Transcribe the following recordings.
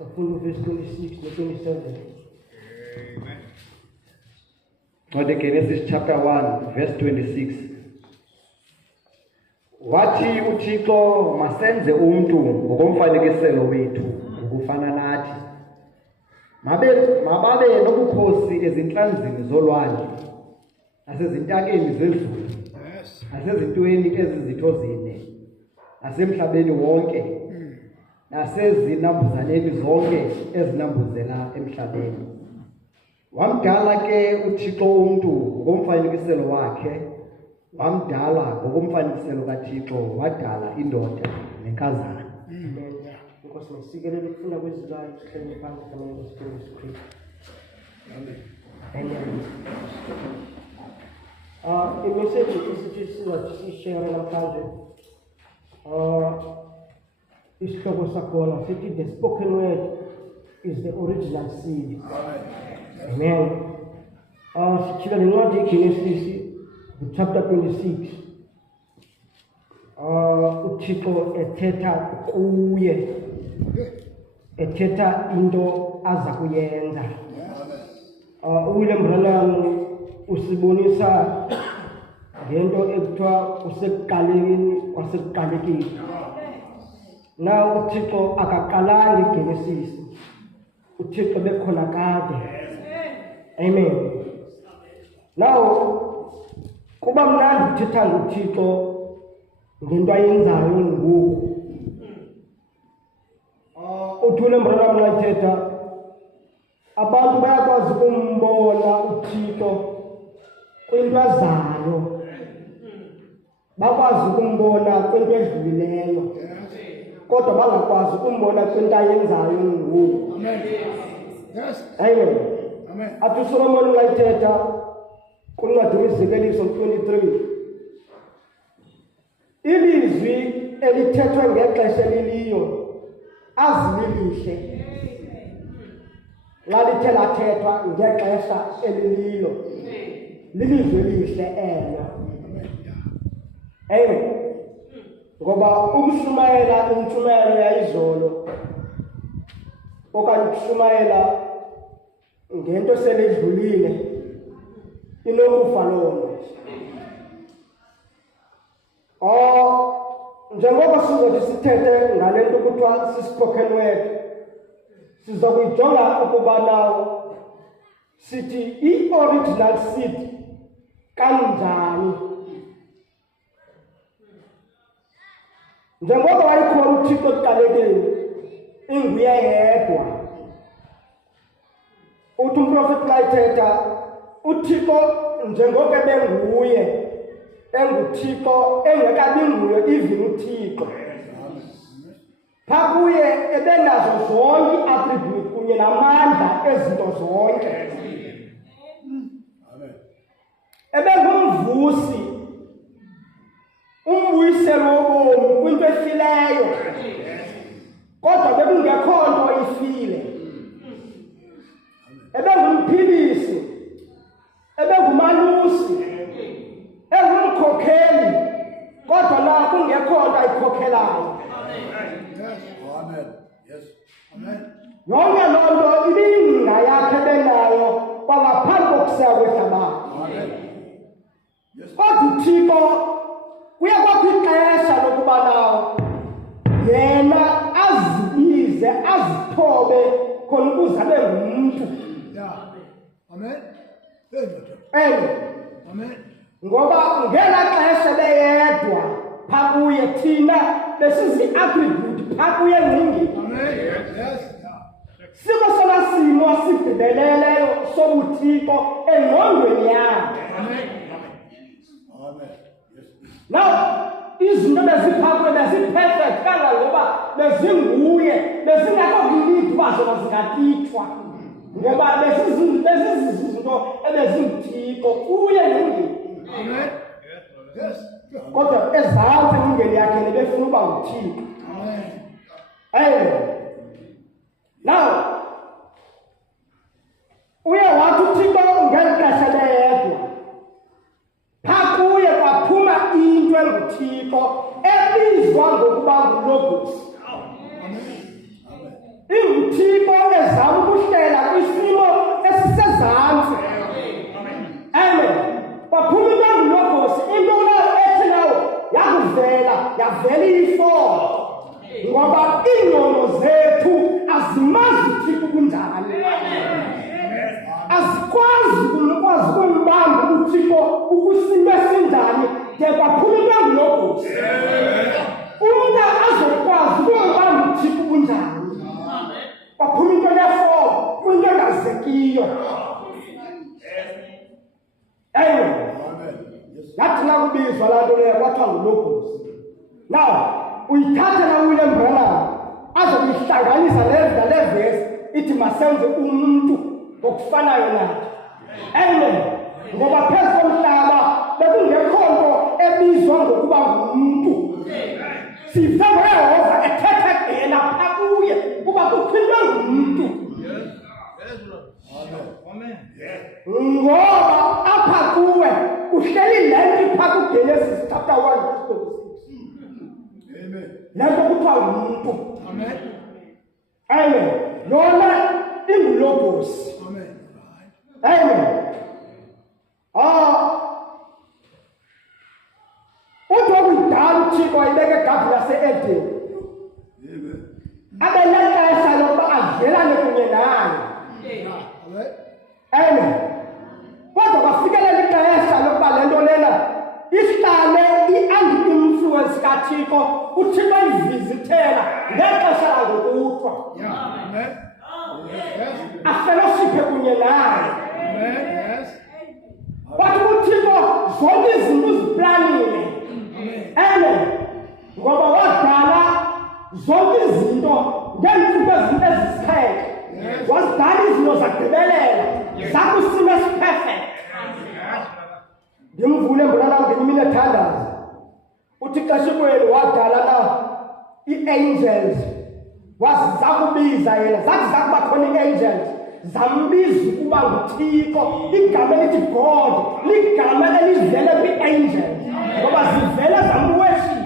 From verse 26 to 27. The Genesis chapter 1 verse 26. Wathi uThixo masenze umuntu ngokomfanekiselo wethu ukufana nathi. Mababe nobukhosi ezinhlanzini zolwandle nasezintakeni zezulu. Nasezintweni ezizitho zine. Nasemhlabeni wonke. Nasezinambuzaneni zonke ezinambuzela emhlabeni. Wamdala ke uThixo umuntu ngokomfanekiselo wakhe. Wamdala ngokomfanekiselo kaThixo wadala indoda nenkazana. Because masikelele ukufunda kwezilwayo sihlele phansi kamanye esikhulu. Amen. I-message esithi sizashare namhlanje. Isihloko sakhona sithi the spoken word is the original seed. Amen. Sichila nencwadi yeGenesis chapter 26. uThixo ethetha kuye, ethetha into aza kuyenza. William Branham usibonisa ngento ekuthiwa kusekuqaleni kwasekuqalekile. Now uThixo akaqalanga iGenesis. uThixo bekhona kade. Amen. Now kuba mnandi uthetha ngoThixo ngento ayenzayo ngoku. uWilliam Branham uthetha abantu bayakwazi ukumbona uThixo kwinto azayo, bakwazi ukumbona kwinto edlulileyo, kodwa bangakwazi ukumbona kwinto ayenzayo ngoku. Amen. Yes. Amen. Amen. Athi uSolomon uthetha kuncwadi weZekeliso 23, ilizwi elithethwe ngexesha eliliyo azililihle. Xa lithe lathethwa ngexesha elililo, lilizwi elihle elo. Amen. Ngoba ukushumayela intshumayelo yayizolo okanye ukushumayela ngento seledlulile inokufa lona. Njengoba sizothi sithethe ngale nto kuthiwa si-spoken word, sizokuyijonga ukuba nawo sithi i-original seed kanjani. Njengoba wayikhona uThixo ekuqalekeni, inguye yedwa. Uthi umprofeti layithetha uThixo njengoko ebenguye, enguThixo engekabi nguye even uThixo. Phaa kuye ebenazo zonke i-attribute kunye namandla ezinto zonke. Ebengumvusi, umbuyiselo wobomi kwinto efileyo, kodwa bekungekho nto ifile. Ebengumphilisi, ebengumalusi, engumkhokheli, kodwa na kungekho nto ayikhokhelayo. Amen. Yes. Amen. Yonke loo nto ibiyingca yakhe ebenayo kwangaphambi kokuseka kwehlabathi. Amen. Yes. Kodwa uThixo kuye kwakho ixesha lokuba nawo yena azibize, azithobe khona ukuze abe ngumntu. Yeah. Amen. Amen. Ngoba ngela xesha beyedwa phaa kuye thina besizi-attribute phaa kuye ngcingi. Amen. Yes. Siko sona simo sigqibeleleyo sobuthixo engqondweni yakhe. Amen. Amen. Yes. Now izinto beziphaa kuye beziperfect kangangoba bezinguye, bezingekho kwilithi uba zona zingatithwa. Ngoba bezizinto ebezinguThixo kuye ngcingi. Amen. Yes. Kodwa ezantsi ingeli yakhe nebefuna uba nguThixo. Amen. Now uye wathi uThixo ngeli xesha beyedwa, phaa kuye kwaphuma into enguThixo ebizwa ngokuba nguLogos. Amen. InguThixo ngoba iingqondo zethu azimazi uThixo kunjani. Azikwazi ukumbamba uThixo ukusimo esinjani de kwaphuma into engulogos. Umntu azokwazi ukumbamba uThixo kunjani. Kwaphuma into ye-4 kwinto engazekiyo. Yathi nakubizwa laa nto leyo kwathiwa ngulogos. Now uyithathe na William Branham azokuyihlanganisa nale vesi ithi masenze umuntu ngokufanayo nathi. Amen. Ngoba phezu komhlaba bekungekho nto ebizwa ngokuba ngumuntu. Sive ngoYehova ethetha yena phaa kuye kuba kuphindwe ngumuntu. Ngoba apha kuwe kuhleli le nto phaa kuGenesis chapter 1 verse 26. Le nto kuthiwa ngumuntu. Amen. Yona ingulogos. Amen. Uthi wakudala uThixo wayibeka egadini yase-Edeni. Abe nexesha lokuba avelane kunye naye. Amen. Kodwa kwafikelela ixesha lokuba le nto lena ihlale i-anti-influence kaThixo, uThixo ayivizithela ngexesha langokuthwa. Afellowshiphe kunye naye. Kwathi uThixo zonke izinto uziplanile. Amen. Ngoba wadala zonke izinto ngeentsuku ezisixhenxe. Wazidala izinto zagqibelela zakusimo esiperfect. Ndimvule mbonana ngenye imini ethandaza. Uthi xeshikweni wadala na ii-angels zakubiza yena zathi zakuba khona ii-angels zambiza ukuba nguThixo. Igama elithi God ligama elivela kwii-angels ngoba zivela zamworship.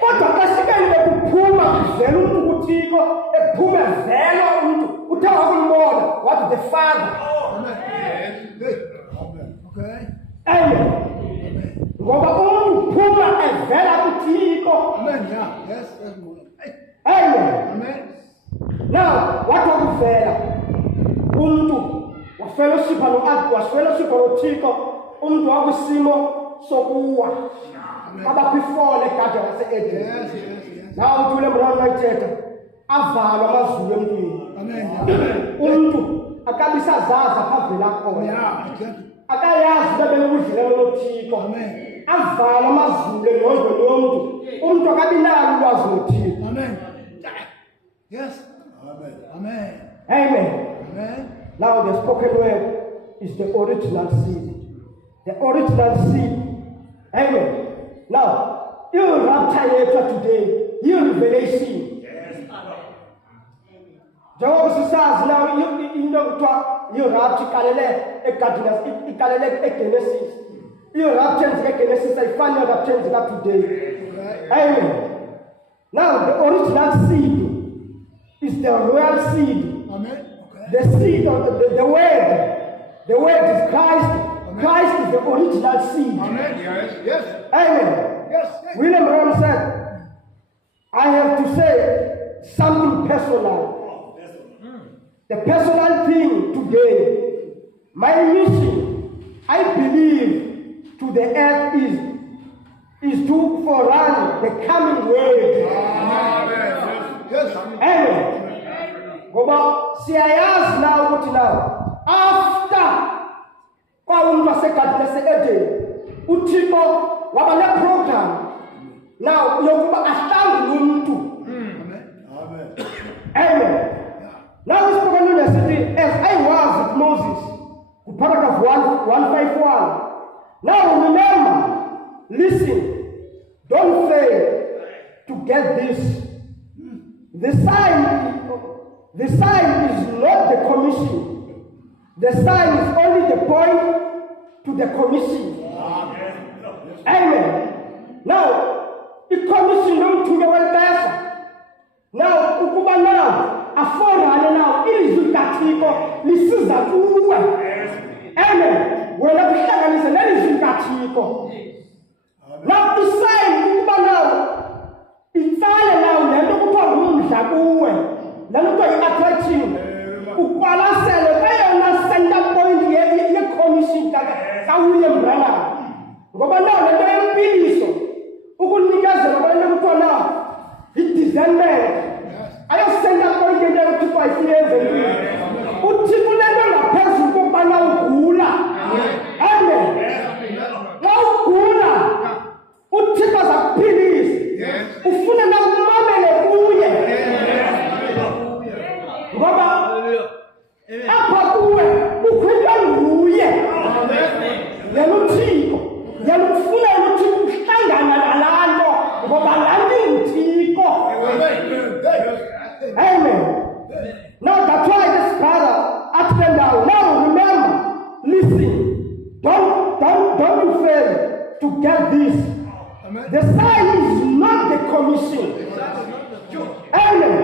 Kodwa xeshikweni bekuphuma kuvela umntu kuThixo ephuma evela umntu uthe wakumbona wathi the Father. Amen. Ngoba umntu uphuma evela kuThixo. Amen. Now wathi wakuvela umntu wafellowshipha noThixo, umntu wakwisimo sokuwa abakwifole egadi yase-Edeni. Now uthule mbona unayithetha avalwa amazulu emntwini. Umntu akabisazazi aphavela khona. Akayazi uba benobudlelwane noThixo. Avalwa amazulu engqondweni yomntu. Umntu akabinalo ulwazi ngoThixo. Amen. Now the spoken word is the original seed. The original seed. Amen. Now, you rapture yethu today, you revelation. Njengoba sisazi now into kuthiwa i-rapture ikalele eGenesis. I-rapture enzeka eGenesis ayifani ne-rapture enzeka today. Amen. Now the original seed is the royal seed. The seed of the word. The word is Christ. Christ is the original seed. Amen. William Branham said, I have to say something personal. The personal thing today, my mission, I believe, to the earth is to forerun the coming word. Amen. Ngoba siyayazi now ukuthi now after kwawumuntu wasegadini yase-Edeni uThixo waba ne-program now yokuba ahlangule umuntu. Amen. Now we spoke on the city as I was with Moses, paragraph 151. Now remember, listen, don't fail to get this. The sign is not the commission. The sign is only the point to the commission. Amen. Now, the commission don't to the one person. Now, ukuba now, aforane now, ilizwi kaThixo lisiza kuwe. Amen. Wena kuhlanganisa nelizwi kaThixo. Now, the sign ukuba now, itsale now lento nomdla kuwe le nto yi-attraction uqwalasele kweyona center point ye-commission kaWilliam Branham ngoba nayo le nto yempiliso ukunikezela kwale mntwana yi-discernment ayo-center point into yokuthixo ayisiyenze uthixo le nto ngaphezulu kokubana ugula amen xa ugula uthixo azakuphilisa ufuna na umamele kuye ngoba apha kuwe ukhwetwa nguye yena uthixo yena ufuna yena uthixo uhlangana nalaa nto ngoba laa nto inguthixo amen. Now that's why this brother asked them down. Now remember, listen, don't you fail to get this. The sign is not the commission. Amen.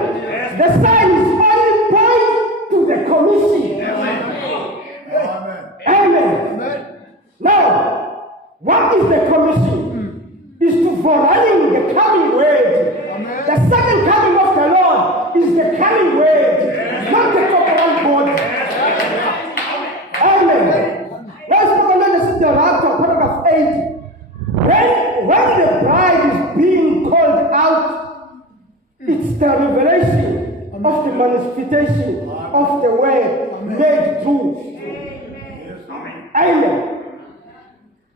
The sign is only point to the commission. Amen. Now, what is the commission? Is to forerunning the coming word. The second coming of the Lord is the coming word, not the corporal body. Amen. Let's look at the rapture, paragraph 8. When the bride is being called out, it's the revelation of the manifestation of the word made true. Amen.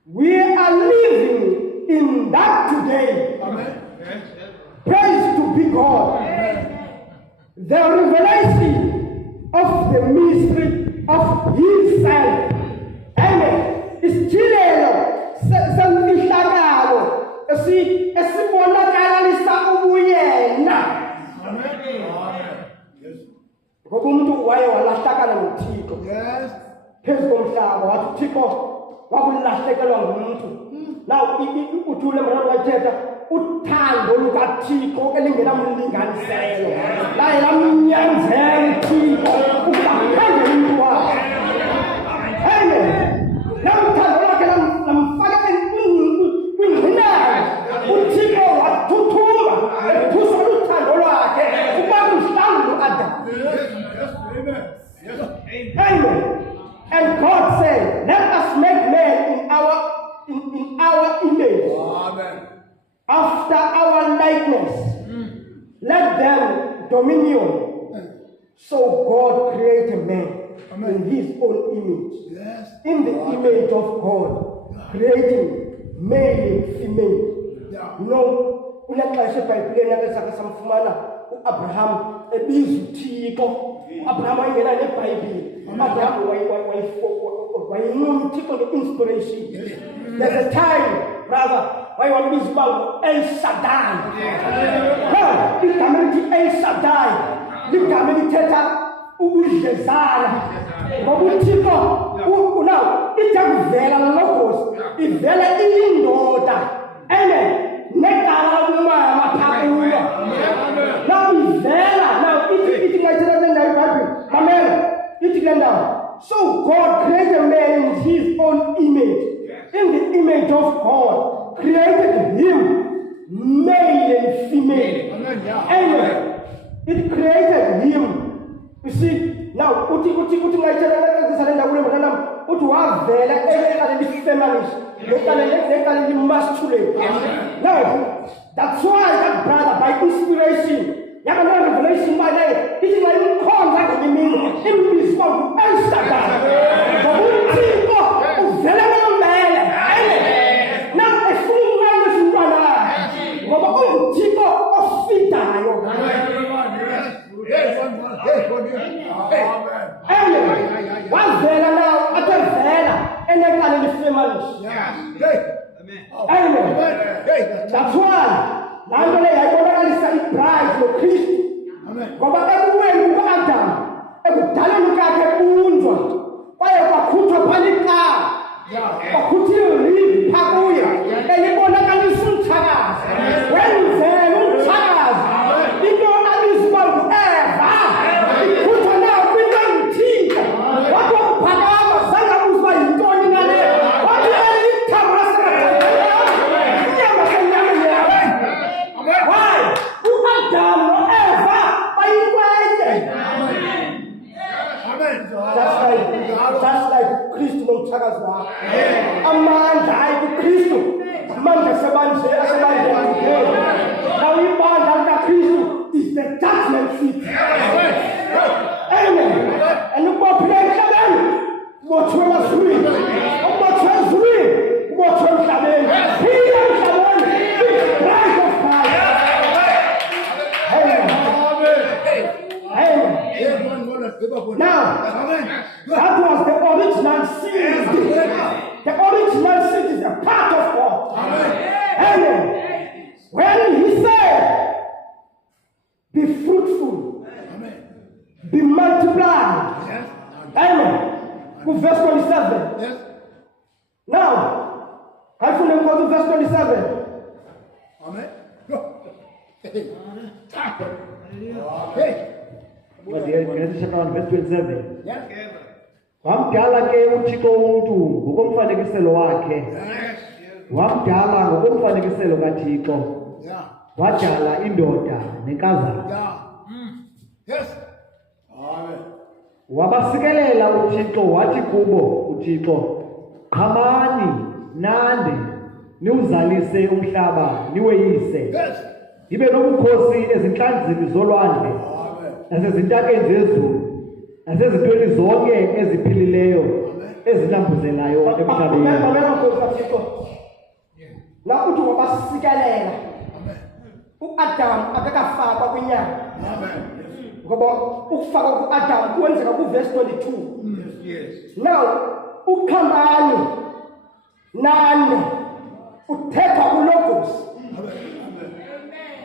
We are living in that today. Amen. Praise to be God. The revelation of the mystery of Himself. Amen. Isithilelo semfihlakalo esibonakalisa ubuyena. Amen. Ngoba umuntu waye walahlakala noThixo. Yes. Phezu komhlaba wathi uThixo wakulahlekelwa ngumuntu. Now uthule mara wayithetha uthando lukaThixo elingenamlinganiselo laye lamnyanzela uThixo ukuba akhangele umuntu wakhe. Amen. Uthando lwakhe lamfaka kwingqinamba. uThixo wathuthumba ephusa uthando lwakhe ukuba kuhlangane uAdam. Amen. And God said, let us make man in our image. Amen. After our likeness. Let them dominion. So God created man. Amen. In His own image. Yes. In the image of God. Creating male and female. No, unaxesha eBhayibhelini akasaka samfumana uAbraham ebiza uThixo. uAbraham ayengena neBhayibheli. uAbraham wayenomthixo nge-inspiration. There's a time, brother, wayewabiza uba El Shaddai. No, igama elithi El Shaddai ligama elithetha ubudlezana. Ngoba uThixo now ithakuvela logos ivela iyindoda. Amen. Negala lomama maphakulo. Now ivela now ithi ngayithela le ndawo iBhayibheli. Amen. Ithi le ndawo. So God created man in His own image. In the image of God created him male and female. Amen. It created him. You see, now uthi ngayithela le ndawo le uthi wavela eqaleni feminist eqaleni masculine. Now that's why that brother by inspiration yakana revelation by name ithi ngayimkhonza ngemini imbizwa El Shaddai. Ngokuthixo uvela ngomele. Now efuna umntwana ngoba uThixo ofidayo. Amen. Wavela now atavela eneqaleni feminist. Amen. That's why lanto le yayibonakalisa ibride noKristu. Ngoba ekuweni kukaAdam ekudaleni kwakhe umthakazi wakho. Amandla hayi kuKristu. Amandla asebandleni asebandleni. Now ibandla likaKristu is the judgment seat. Amen. And ubophile emhlabeni, ubothwe emazulwini. Ubothwe ezulwini, ubothwe emhlabeni. Phila emhlabeni, with the bride of Christ. Amen. Amen. Now, that was the original seed. The original seed is a part of God. Amen. When he said, be fruitful, be multiplied. Amen. Verse 27. Now, I want to go to verse 27. Amen. Genesis chapter 1 verse 27. Wamdala ke uThixo umuntu ngokomfanekiselo wakhe. Wamdala ngokomfanekiselo kaThixo. Wadala indoda nenkazana. Wabasikelela uThixo wathi kubo uThixo, qhamani nande niwuzalise umhlaba niweyise. Ibe nobukhosi ezinhlanzini zolwandle nasezintakeni zezulu nasezintweni zonke eziphilileyo ezinambuzelayo emhlabeni. La uthi wabasikelela. uAdam akakafakwa kwinyama. Ngoba ukufaka kuAdam kwenzeka kuverse 22. Now uKhamani nane uthethwa kuLogos.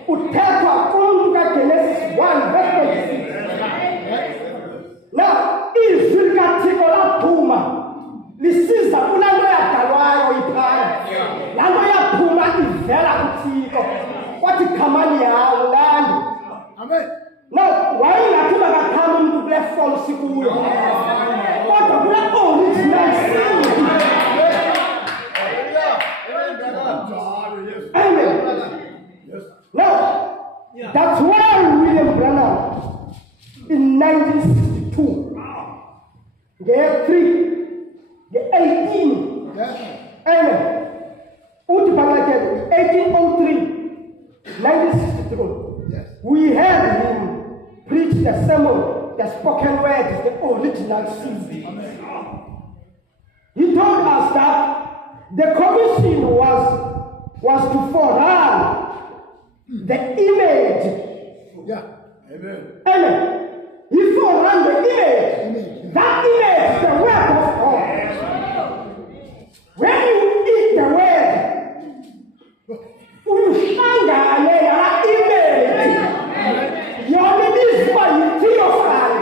Uthethwa kumuntu kaGenesis 1 verse 26. Now izwi likaThixo laphuma lisiza kulanto yadalwayo iphaya. Lanto yaphuma ivela kuThixo. Wathi khamani yawo lando. Amen. Now wayingathi bakakhama umuntu kule false kuyo. Kodwa kule original seed. Amen. Now that's why William Branham in 1962 the 18 Amen. Utipalated 1803 1963 we heard him preach the sermon, the spoken word is the original seed. He told us that the commission was to forerun the image. Amen. He forerun the image. That image is the word of God. When you eat the word, you find that image. Your name is what you theophany.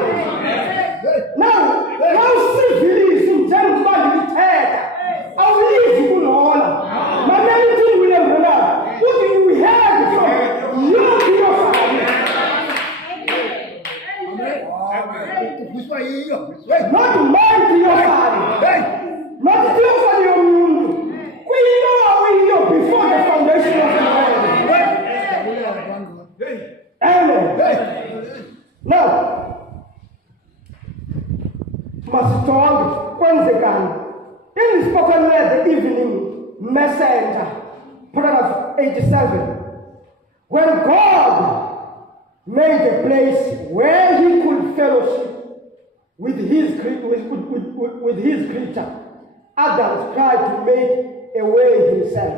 Now civilism turns back to the head. I will leave you all. My name is William Branham. What do you have from your theophany? Not my theophany. Not theophany of you. We know before the foundation of the world. Amen. Now, Masitong, Kwenzekani, in the spoken word, the evening messenger, paragraph 87, when God made a place where he could fellowship with his creature, Adam tried to make a way himself,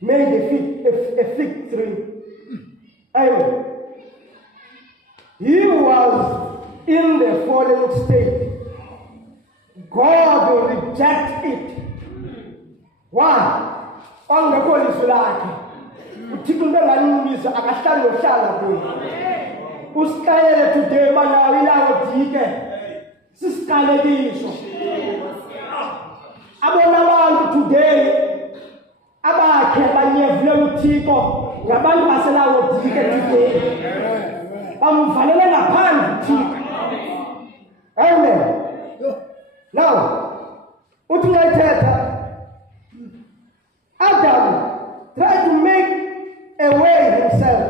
made a fig tree. Amen. He was in the fallen state. God will reject it. Why? On the police like usikayele today bana ilawo dike sisikalekiso abona abantu today abakhe banyevule uThixo ngabantu baselawo dike today bamvalele ngaphandle uThixo. Amen. Now uthi ngayithetha Adam tried to make a way himself,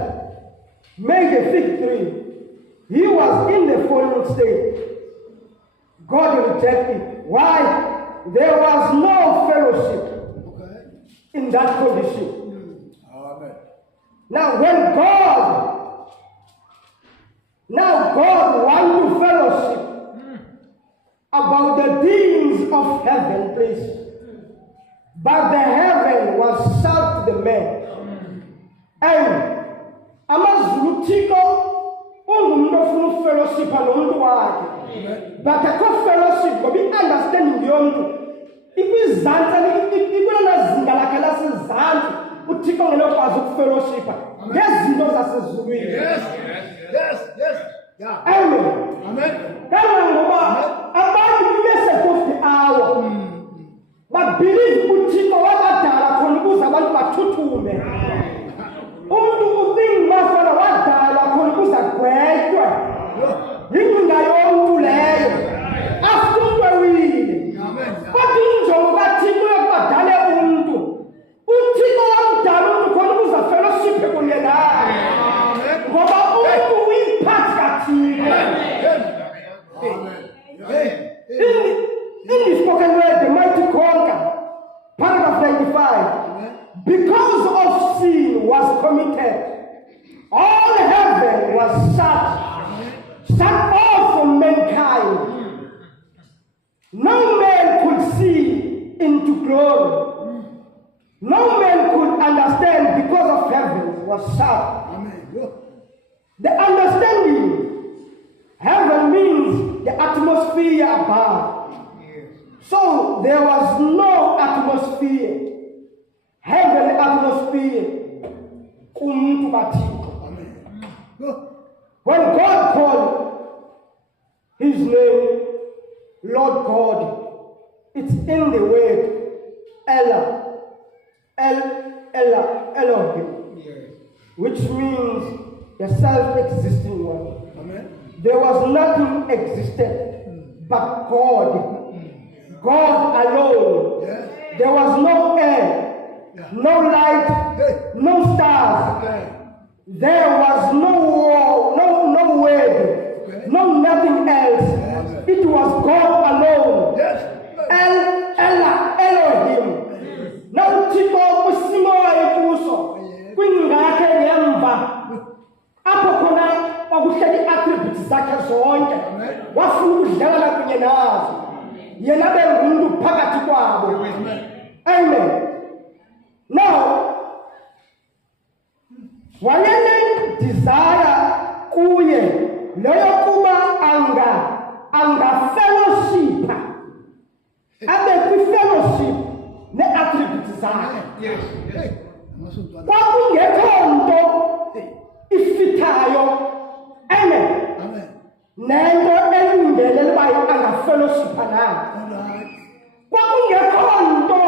made a fig tree. He was in the fallen state. God rejected. Why? there was no fellowship Okay. in that condition. Amen. Now God wants to fellowship about the things of heaven, please. But the heaven was shut to the man. And amazulu Thixo ungumntu ofuna fellowship nomuntu wakhe. But akho fellowship ngoba i-understanding yomntu ikwizantsi ikulona zinga lakhe lasezantsi uThixo ngenokwazi ukufellowshipa ngezinto zasezulwini. Yes. Yeah. Amen. Amen. Kangangoba abantu bese-post hour babhilive uThixo wabadala khona ukuze abantu bathuthume. Umuntu ubingumafana wadala khona ukuze agwetywe. Yingcinga yomntu leyo. Asumwewile. Kodwa injongo kaThixo yokubadale umuntu. uThixo wamdala umuntu khona ukuze afellowshiphe kunye naye. Ngoba umuntu uyiphathi kaThixo. In the spoken word, the mighty conquer, paragraph 95, because of sin was committed, all heaven was shut off from mankind. No man could see into glory. No man could understand because of heaven was shut. The understanding, heaven means the atmosphere above. So there was no atmosphere, heavenly atmosphere. When God called his name, Lord God, it's in the word Elohim, which means the self-existing one. There was nothing existed but God. God alone. There was no air, no light, no stars. There was no wall, no word, no nothing else. It was God alone. Elohim. Now Thixo kusimo ekuso kwinga yakhe yemva apho khona kwakuhleli attributes zakhe zonke wafuna ukudlala kunye nazo yena bengumuntu phakathi kwabo. Amen. Now wayene desire kuye leyo kuba anga fellowship abe kwi fellowship ne attributes zakhe. Kwakungekho nto ifithayo. Amen. Nento elungele uba angafellowshipa nayo. Kwakungekho nto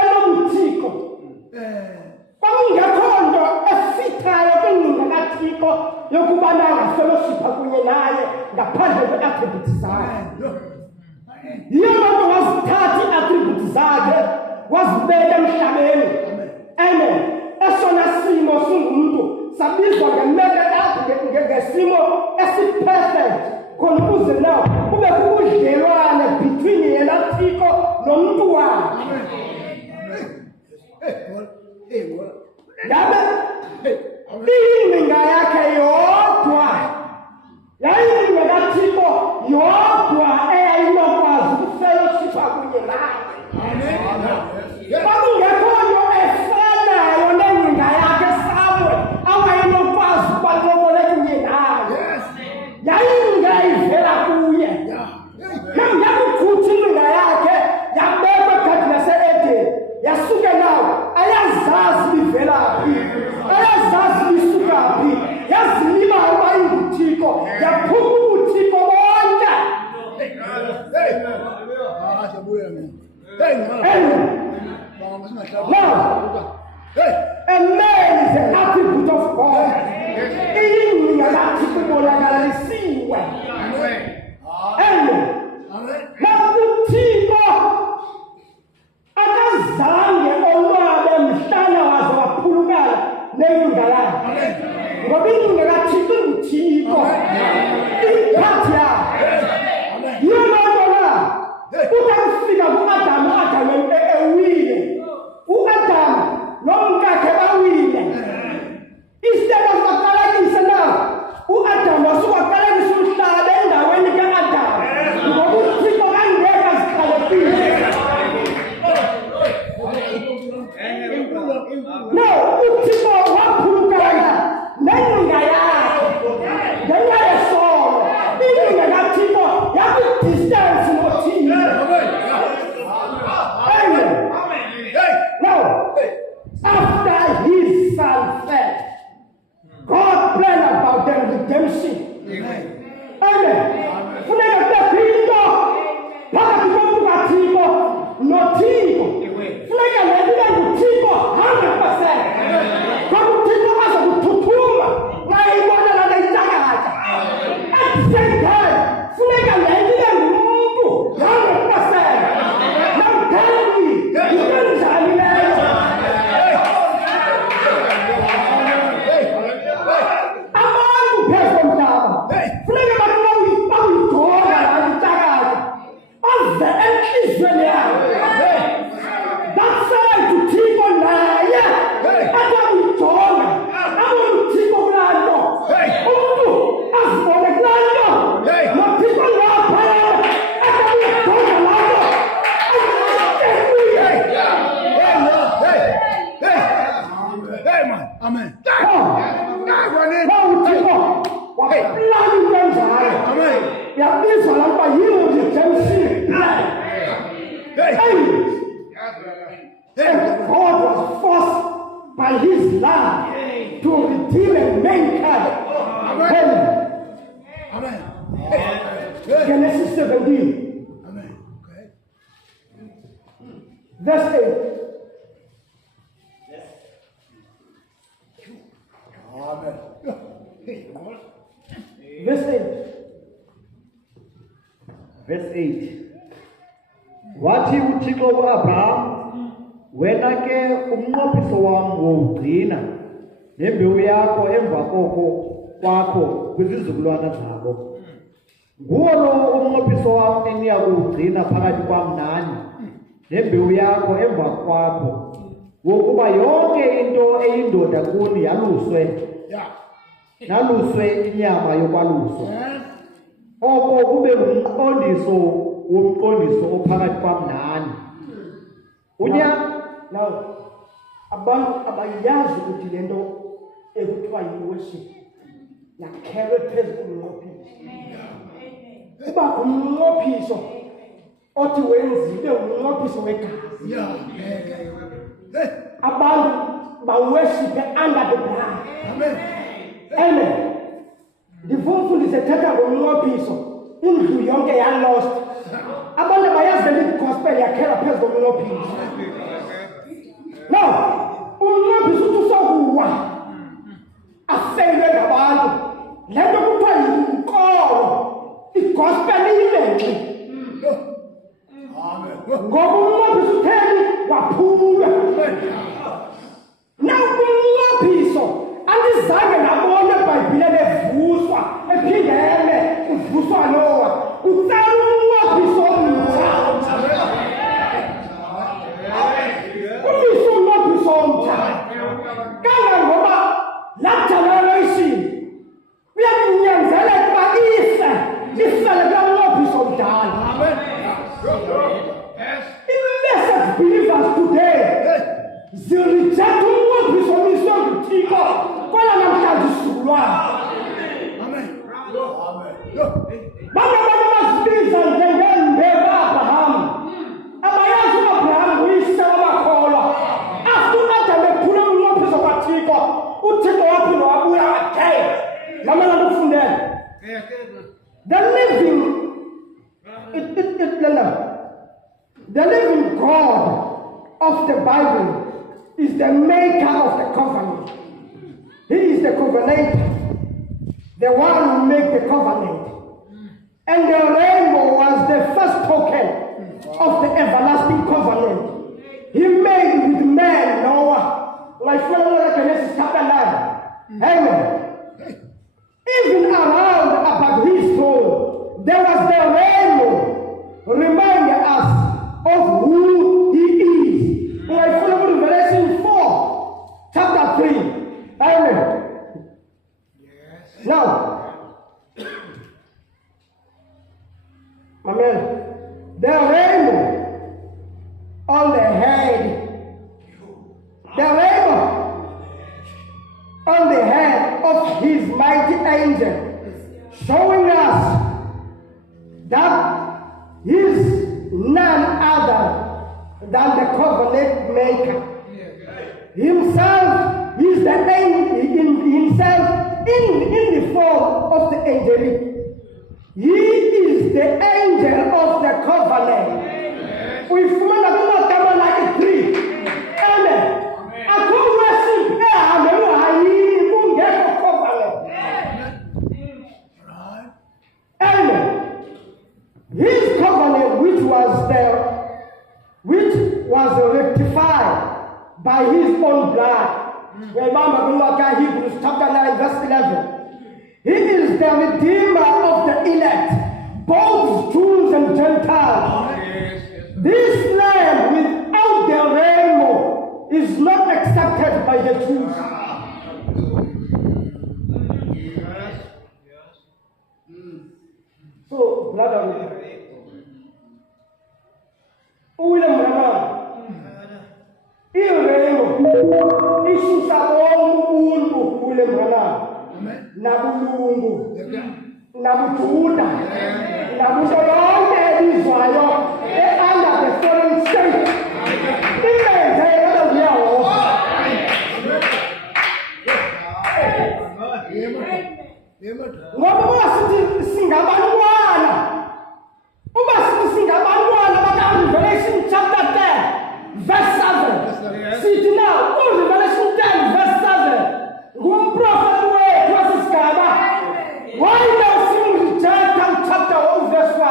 enobuthixo. Kwakungekho nto efithayo kwingcinga kaThixo yokuba angafellowshipa kunye naye ngaphandle kwe-attributes zakhe. Yiyo loo nto wazithatha ii-attributes zakhe wazibeka emhlabeni. Amen. Esona simo singumntu sabizwa ngesimo esi-perfect khona ukuze nawo kube kubudlelwane between yena Thixo nomntu wakhe. Ngabe ingcinga yakhe yodwa yayingcinga kaThixo yodwa eyayinokwazi ukufellowshipa kunye naye. Kwakungekho nto efanayo nengcinga yakhe Samuel awayinokwazi ubanqobole kunye naye. Yayingcinga ivela kuye. Yakukhutha ingcinga yakhe yabekwa egadini lase-Edeni yasuke nawo ayazazi livela phi, ayazazi lisuka phi, yazilima uba inguThixo yaphuma ubuthixo bonke. A man is an attribute of God. Ingcinga kaThixo ibonakalisiwe. Amen. Now uThixo akazange onwabe mhlana waze waphulukana nengcinga yakhe. Ngoba ingcinga kaThixo inguThixo. Iphathi yakhe. Yiyo loo nto na uthi akufika u-Adam ewile. U-Adam nomkakhe bawile. Instead of baqalekise na, u-Adam wasukwaqalekisa umhlaba endaweni ka-Adam. Ngoba uThixo angeke azikhalefise. No, uThixo waphulukana nenqinga yakhe. Ngenxa yesono, inqinga kaThixo yakwi-distance noThixo. Amen. Now, after his son fell, God planned about their redemption. Amen. Funeka kubekho into phakathi komuntu kaThixo noThixo. Funeka le nto ibe nguThixo 100%. Ngoba uThixo azokuthuthuma xa eyibona laa nto itakatya. At the same time, funeka le nto ibe ngumuntu 100%. Now tell me, yinto njani leyo? Abantu phezu komhlaba funeka bakuyijonga laa nto itakatya baze entliziyweni yabo. That's why uThixo naye athi akuyijonga abone uThixo kulaa nto. Umntu azibone kulaa nto noThixo ngaphaya athi akuyijonga laa nto azibone kuye. Amen. Now uThixo waplana into enjalo. Amen. Yabizwa laa nto yi-redemption plan. And God was forced by his love to redeem mankind. Amen. Genesis 17, Amen. Okay. verse 8. Amen. Verse 8. Verse 8. Wathi uThixo ku-Abraham, wena ke umnqophiso wam wowugcina nembewu yakho emva kwakho kwizizukulwana zabo. Nguwo lo umnqophiso wam eniya kuwugcina phakathi kwam nani nembewu yakho emva kwakho, wokuba yonke into eyindoda kuni yaluswe, Yeah. naluswe inyama yokwaluswa. Oko kube ngumqondiso womqondiso ophakathi kwam nani. Now, abantu abayazi ukuthi le nto ekuthiwa yi-worship yakhelwe phezu komnqophiso. Kuba ngumnqophiso othi wenziwe ngumnqophiso wegazi. Yeah. Abantu baworship under the blood. Amen. Amen. Ndifundise thetha ngomnqophiso, indlu yonke yalost. Abantu bayazi le gospel yakhelwa phezu komnqophiso. Now, umnqophiso uthi usokuwa afelwe ngabantu. Le nto kuthiwa yinkolo, igospel iyilenxe. Amen. Ngoba umnqophiso utheni waphulwa. Now umnqophiso andizange nabona eBhayibhileni evuswa ephindele uvuswa Nowa. Utsala umnqophiso omtsha. Umise umnqophiso omtsha. Kangangoba laa generation uyakunyanzeleka uba ifele kulaa mnqophiso omdala. Blessed believers today, they reject umnqophiso omiswe nguThixo kwala namhlanje isizukulwana. Amen. Bonke abantu abazibiza njengembewu ka-Abraham abayazi u-Abraham nguyise wabakholwa. After uAdam ephule umnqophiso kaThixo, uThixo waphinda wabuya again. Mamela ukufundela. The living God of the Bible is the maker of the covenant. He is the covenanter, the one who makes the covenant. And the rainbow was the first token of the everlasting covenant He made with man Noah. Like Genesis chapter 9. Amen. Even around about his throne, there was the rainbow, reminding us of of who he is. When I follow Revelation 4, chapter 3. Amen. Yes. Now, amen. The rainbow on the head, the rainbow on the head of his mighty angel, showing us that he is none other than the covenant maker. Himself is the himself in the form of the angelic. He is the angel of the covenant. We find a like a tree. Amen. I come worship here. You won't get a covenant. Amen. His covenant, which was rectified by his own blood. Remember, Hebrews chapter 9, verse 11. He is the redeemer of the elect, both Jews and Gentiles. This land without the rainbow is not accepted by the Jews. So, brother, isusa umuntu kule mrana nabulungu nabujuda nabusho yonke elizwayo under the foreign state imenze yawo ngoba wasithi singabantwana uma sithi singabantwana baka Revelation chapter 10 verse 7 sithi now Revelation 10 verse 7 ngumprofeti wethu wasisigaba why now sing chapter 1 verse 1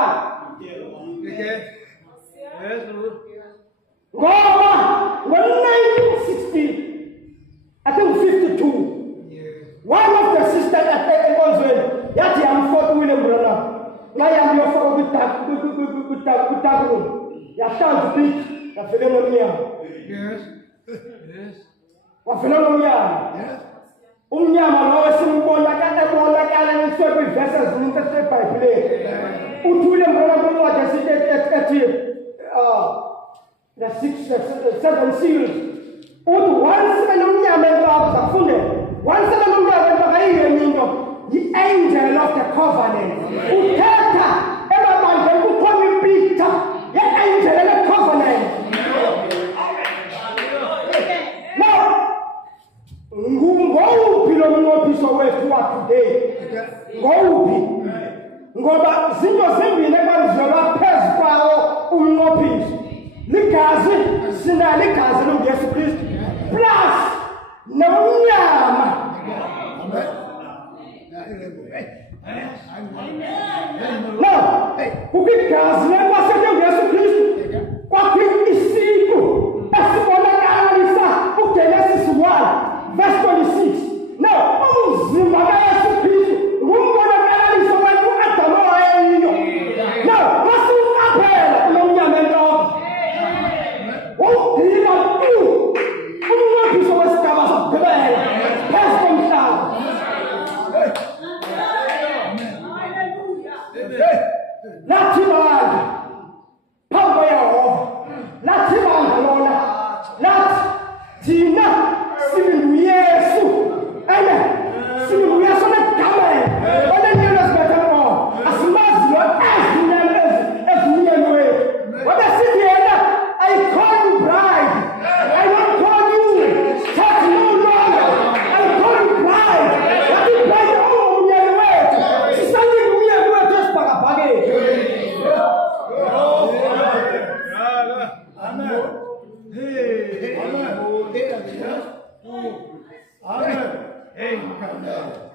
ngoba ngo-1960 I think 52 one of the sisters at Ekonzweni yathi yamfota William Branham nayamyofaka kutaku yahlanza ibiti yafela nomnyama wafela nomnyama umnyama lowo simbonakala niswe kwivesi ezininzi esebhayibhileni uthi William Branham wakhe sithi the seven seals uthi once nomnyama entwabo zafunde once nomnyama entwabo ayiyenye into the angel of the covenant uthetha emabandleni kukhona impicture ye-angel of the covenant. Now ngowuphi lo mnqophiso wethu wa-today? Ngowuphi? Ngoba zinto zimbini ekwanziselwa phezu kwawo umnqophiso. Ligazi, sinalo igazi longuYesu Kristu plus nomnyama. Now, ukwigazi lekwasethe nguYesu Kristu kwakho isiko esibonakalisa uGenesis 1 verse 26. Now, umzimba kaYesu Kristu ngumbonakaliso wethu uAdamu owayeyiyo. Now, masiwuqaphela unomnyama entloko ugqiba umnqophiso wesigaba sokugqibela phezu komhlaba. Lathi bandla phambi kwaYehova, lathi bandla lona lathi thina singuYesu. Amen. SinguYesu negama onenilo ezibethe ngqo asimaziyo ezinyeni wethu. Wabe sithi yena I call you bride, I don't call you church no longer, I call you bride. Wathi bride umyeni wethu sisalinde umyeni wethu esibhakabhakeni. Amen.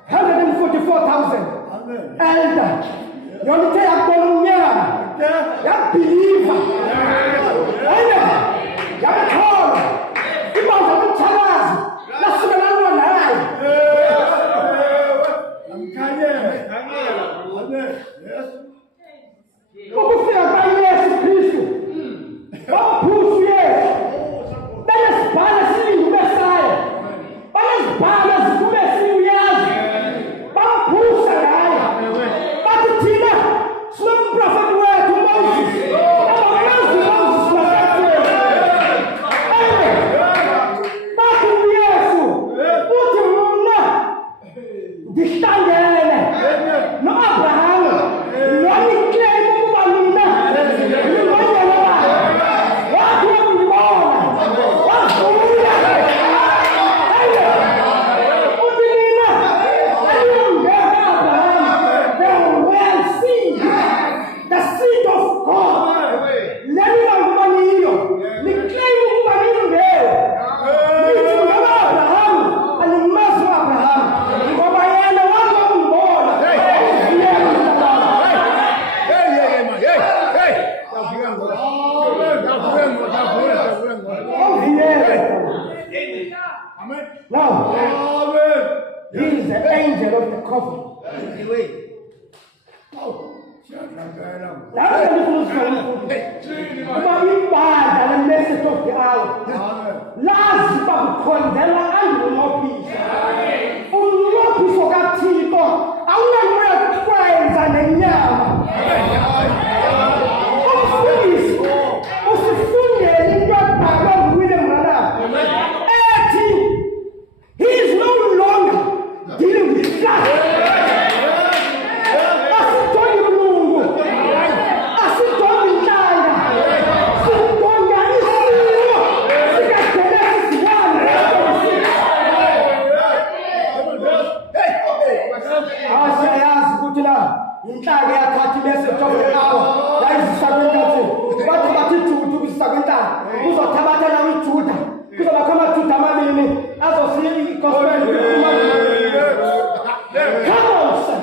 144,000 elder. Yonke yakubona umnyama yabhiliva. Amen. Yakholwa ibandla lomthakazi lasukelana naye. Ukufika kwaYesu Kristu no-Abraham noniklei ukuba mina ngingonyana wakhe wathi wakungibona wavuya uthi mina ayongeka Abraham the well seed, the seed of God. Leli banguba niyo niklei ukuba niyimbewu nithi ngoba Abraham animazi u-Abraham ngoba yena wathi wakungibona Now, he is the angel of the covenant. Now, ibandla le-message of the hour lazi bakukhonzela andinqophisa umnqophiso kaThixo awunanto yakwenza nenyama. Umfundisi usifundele into ebhalwe nguWilliam Branham ethi he is no longer dealing with flesh. Asijongi Mulungu, asijongi inhlanga, sijonga isimo sikaGenesis 1. Siyayazi ukuthi la inhlanga yakhathi i-message of the hour yayizisa kwenkathini bathi bathi iJuda ukuzisa kwentanga kuzothabatha nawo iJuda kuzobakho amaJuda amabini azosiya i-gospel. Come on, sir.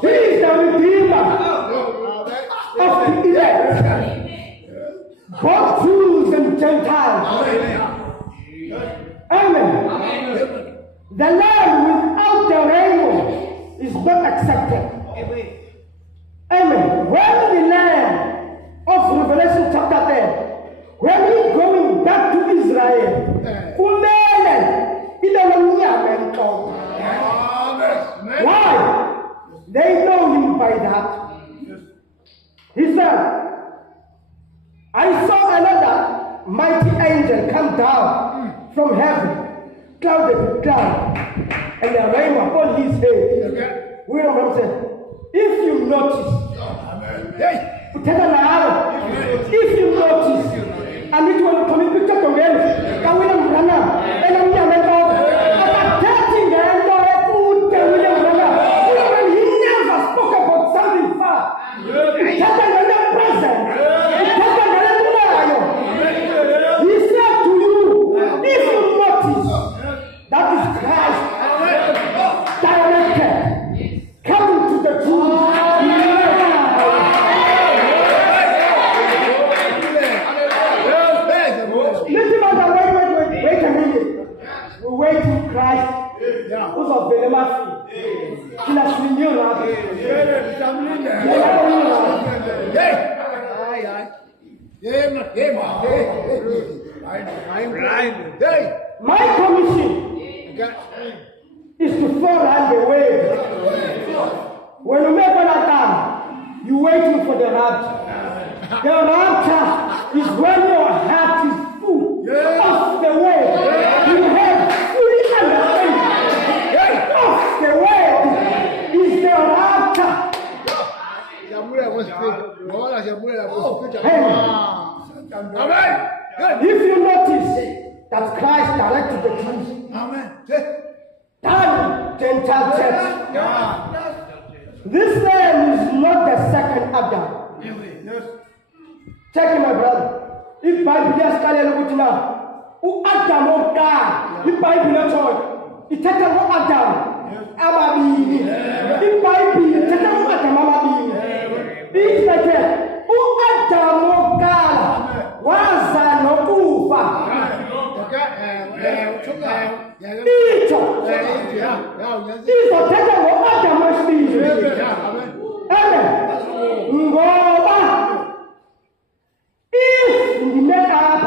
He is the redeemer of the elect, both Jews and Gentiles. Amen. The land without the rainbow is not accepted. Amen. When the land of Revelation chapter 10, when we going back to Israel, why? They know him by that. He said, I saw another mighty angel come down from heaven, clouded with cloud, and the rain upon his head. We remember said, if you notice, if you notice, and it will come in picture to them, and William Branham, and I'm young and old, about 13 and William Branham, he never spoke about something far. He said to you, if you notice, that is Christ directed, coming to the Jews. Wait a minute. We wait till Christ, who's of the mercy. In a new my commission is to forehand the way. When you make an attack, you're waiting for the rapture. The rapture is when your heart is full of the way. You have fully understand. Of the way is the rapture. If you notice that Christ directed the Jews, then Gentile church. This man is not the second Adam. Check it, my brother. If Bible is calling you now, who Adam of God? If Bible is told, it takes Adam. Amabi. If Bible, it takes Adam. Amabi. It's like that. Who Adam of God? Was no Ufa. Icho. Icho take Adam must be. Amen. Ngoba. If we make up,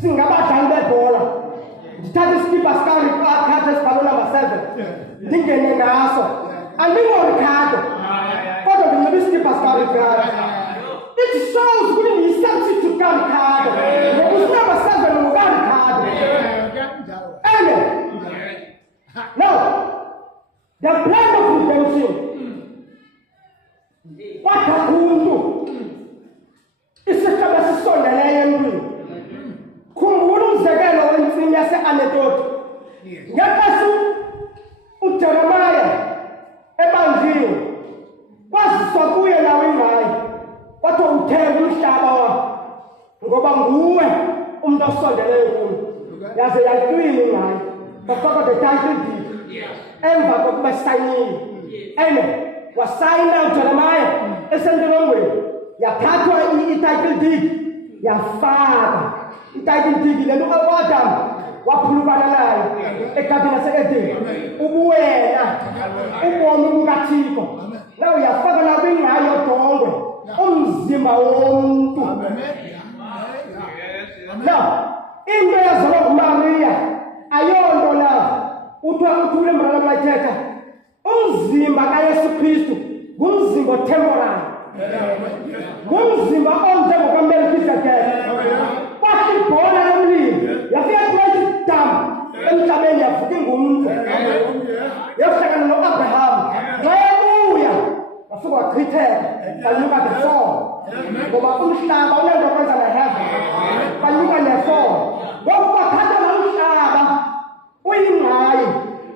sing about Sunday Bola, the status keepers carry cards for number 7. Think in the house. And we want the card. What of the keepers carry card? It shows when he substitute card. There was number 7. Now, the plan of redemption. What happened to? Isikhathi sisondeleyo empini. Khumbula umzekelo wentsimi yase-Anecdote. Ngenkathi uJeremiah ebanjiwe, kwaziswa kuye nawe ingqayi. Kwathiwa uthenga umhlaba wakho ngoba nguwe umuntu osondeleyo kuyo. Yaze yaqina ingqayi. Bafaka the title deed. Emva kokuba sayinile. Amen. Wasayina uJeremiah esentolongweni. Yathathwa i-title deed. Yafaka. I-title deed lento u-Adam waphulukana nayo egadini lase-Edeni. Ubuwena ubomi bukaThixo. Na uyafaka la kwingqayi yodongwe umzimba womuntu. Now, into yazalwa nguMaria ayonto la uthule mrana mayithetha. Umzimba kaYesu Kristu ngumzimba temporal. Ngumzimba onjengokaMelkisedeki. Kwathi ibhola yomlilo yafika kulethi damu emhlabeni yavuka ingumntu. Yahlangana no-Abraham. Wayebuya wafika wachitheka banyuka ne-4 ngoba umhlaba unento kwenza ne-heaven. Banyuka ne-4 ngoba bathatha lo mhlaba uyingqayi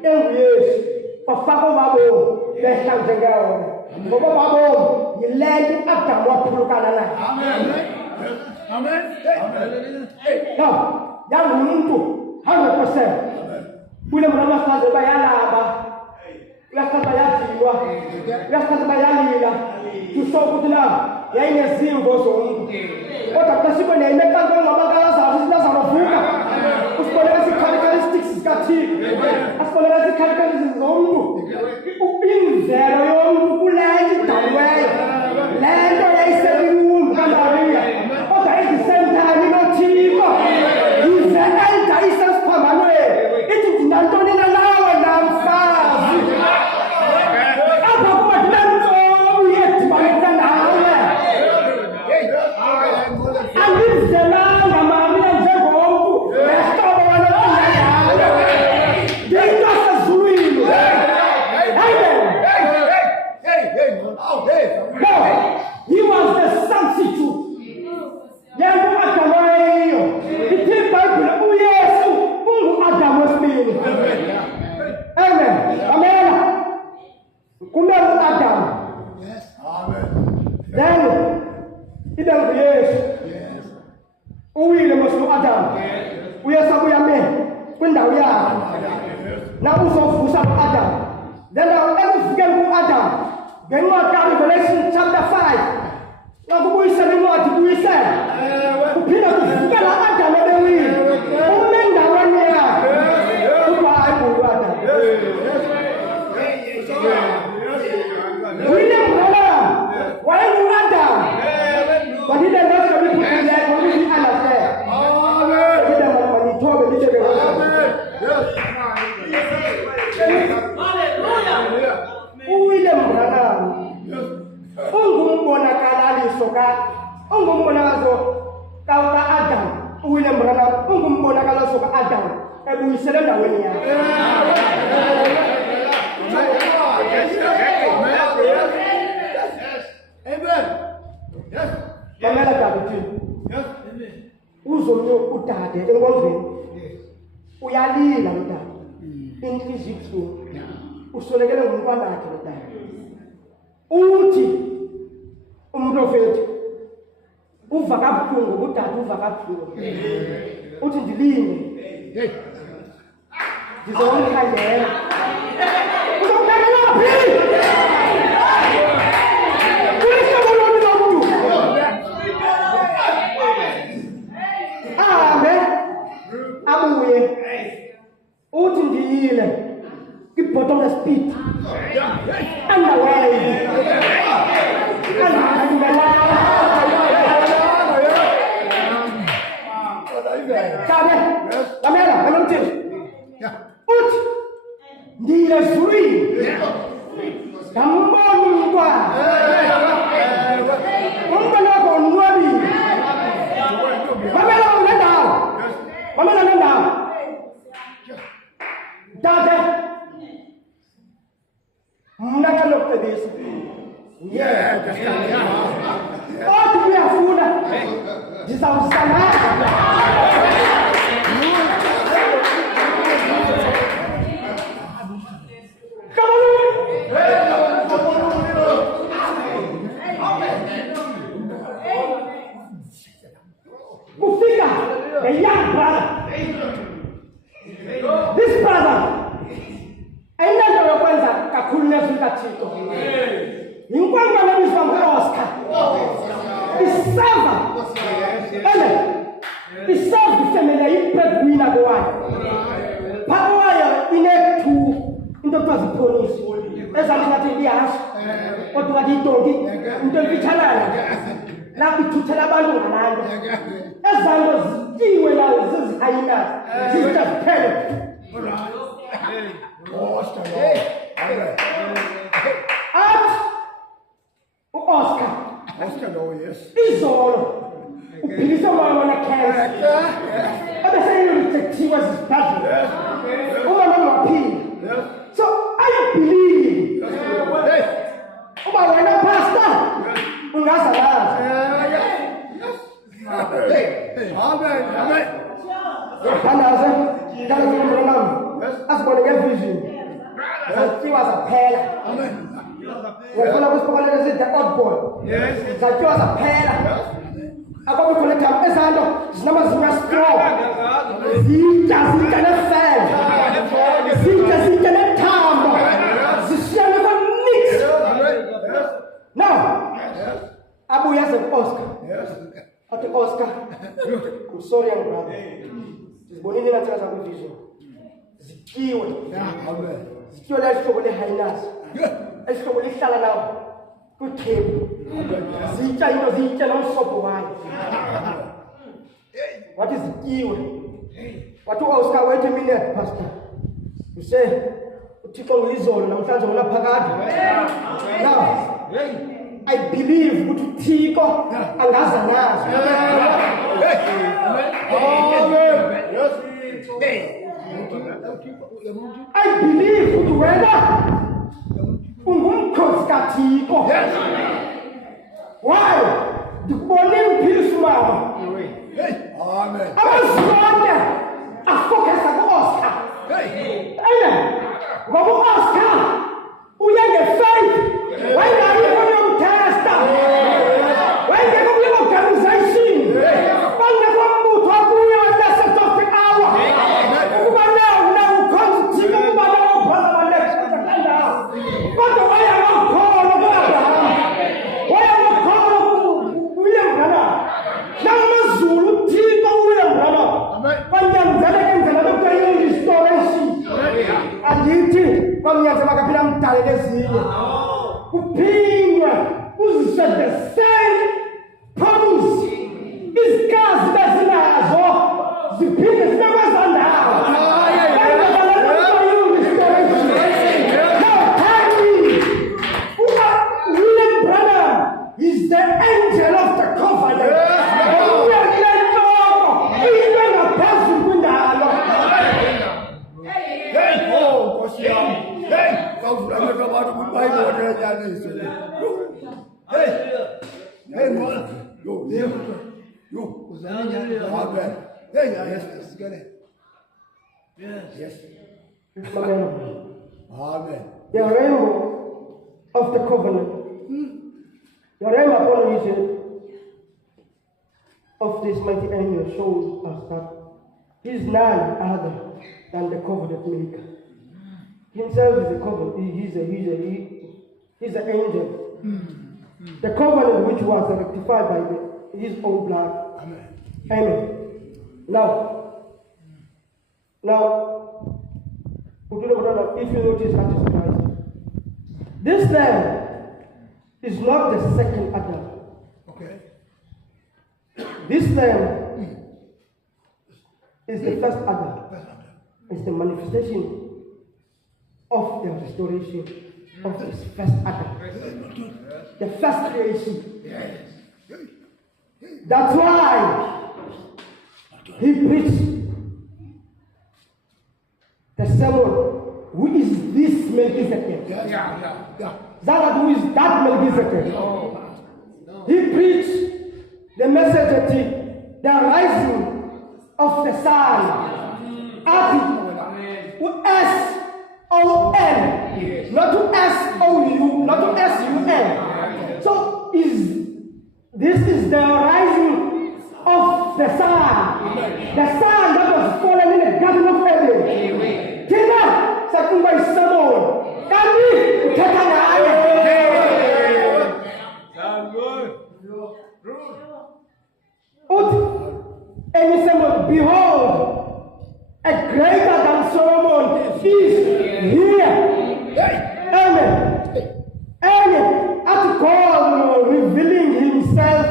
enguYesu bafaka ubaboni behla njengewona ngoba baboni yile nto uAdamu waphulukana nayo. Amen. Now, yangumuntu 100%. Kule mrama saze bayalaba. Uyakhaza yadilwa. Uyakhaza bayalila. Kusho ukuthi la yayinezimvo zomuntu. Kodwa xa sibone imekanto ngabakaza asizavuka. Usibone isi-characteristics zikaThixo. Asibone isi-characteristics zomuntu. Indlela yomuntu kule idalweyo. Le nto yayisekiwumbi kaMaria. Kodwa at the same time inoThixo. Yize enza isesiphambanweni. Ithi ndinantoni na nawe namfazi. Apha kuba ndinantsomi yedibanisa nawe. Andizelanga Maria njengomntu. Nehlobo walokunayo. Ndiyinto sezulwini. Amen. No, he was the substitute. Yangu Adamu wayo. Ithi Bible uYesu ungu-Adamu wesibili. Amen. Amen. Kumele u-Adamu. Then ibe nguYesu. Uwile mos u-Adamu. uYesu abuya kwindawo yakhe. Na uzovusa u-Adamu. Then ekuvukeni ku-Adamu ngencwadi kaRevelation chapter 5. Nakubuyisela incwadi buyisela. Kuphinde kuvukela u-Adamu ebewile. Ume endaweni yakhe. Kuthiwa hayi u-Adamu. Uyile mrana wayengu-Adamu. But he did not really put in there for you to understand. He did not when he told me he did Uwile mrana ungumbonakaliso ungumbonakaliso ka-Adamu. Uwile mrana ungumbonakaliso ka-Adamu ebuyisele endaweni yakhe. Mamela David. Uzomnye udade enkonzweni. Uyalila udade. Inhliziyo. Usolekele ngumntwana wakhe udade. Uthi umprofeti uva kabuhlungu udade uva kabuhlungu. Uthi ndilinde. Ngizomkhangela. Uzomkhangela phi? Abuye uthi ndiyile ki-bottomless pit underway lamela anomthini uthi ndiyile ezulwini ngambona umntwana umntwana wakho unwabile mamela nendawo dade uyalibisa. Yeah, that's Kodwa uyafuna. Ndizawusanaza. Kufika a young brother. This brother ayinento yokwenza kakhulu nezwi kaThixo. Yinkwanga nabizwa ngu-Oscar. Isava. Isava ifemele yibreadwinner kowayo. Phaa wayo ine-two into ekuthiwa ziphonisi. Ezanto ngathi ihashe, kodwa ngathi idonki, into emfitshanana. Lapho ithuthela abantu ngalando. Ezanto zityiwe nazo zizihayinazi. Zizitya ziphele. Athi u-Oscar izolo uphilise umoya wana-cancer. Ebeseyirejectiwe zizibhadlela. Umama angaphila. So I believe uba wena pastor ungazalazi. Thandaze mntanam asibone ngevision zatyiwa zaphela. Ngiyafuna kusipokalele sithi the odd boy. Zatyiwa zaphela. Akubikho nethambo ezanto zinamazinyo strong. Zitya nefele. Zitya nethambo. Zishiyane kwa-mix. Now, abuye aze ku-Oscar. Athi Oscar, I'm sorry young brother. Sizibonile nathina zakwivision. Zityiwe. Zityiwe la isihlobo le-highness. Isihlobo lihlala nawo kwithebu. Zitya into zitya nomsobho wayo. Wathi zityiwe. Wathi u-Oscar, wait a minute, pastor. You say, uThixo nguyizolo namhlanje unaphakade. Now, I believe ukuthi uThixo angaza nazo. I believe ukuthi wena ungumkhosi kaThixo. Why? Ndikubone uphilisa umama. Abazonke afokasa ku-Oscar. Amen. Ngoba u-Oscar uye nge-faith. Wayengayikho kuyomthesta. Wayengekho kule-organization. Wayengekho mbutho wakuyo at-the of the hour. Ukuba nawo ukhonza uThixo ukuba nawo uphosa amalexha kandawo. Kodwa wayengakholwa ku-Abraham. Wayengakholwa ku-William Branham. Nakamazulu uThixo u-William Branham. Kwanyanzeleka indlela lokuthiwa i-restoration. Andithi kwamnyanzela kaphila mdalele ezinye. Kuphindwe kuziswe the same promise. Izikazi bezinazo ziphinde zibe kwezandawo. William Branham is the angel of the covenant. Into engaphezulu kwindalo. Amen. The rainbow of the covenant. The rainbow upon vision of this mighty angel shows us that he is none other than the covenant maker. Himself is a covenant. He's an angel. The covenant which was rectified by his own blood. Amen. Amen. Now, if you notice that is Christ. This then is not the second Adam. Okay. This then is the first Adam. It's the manifestation of the restoration of this first Adam. The first creation. That's why he preached the sermon. Who is this Melchizedek? That who is that Melchizedek. He preached the message that the rising of the sun. S-O-N, not to S-O-U, not to S-U-N. So this is the rising of the sun. The sun that was fallen in the Garden of Eden. Tina, sakumba isamo. Kandi, utekana. And he said, behold, a greater than Solomon is here. Amen. And as God revealing himself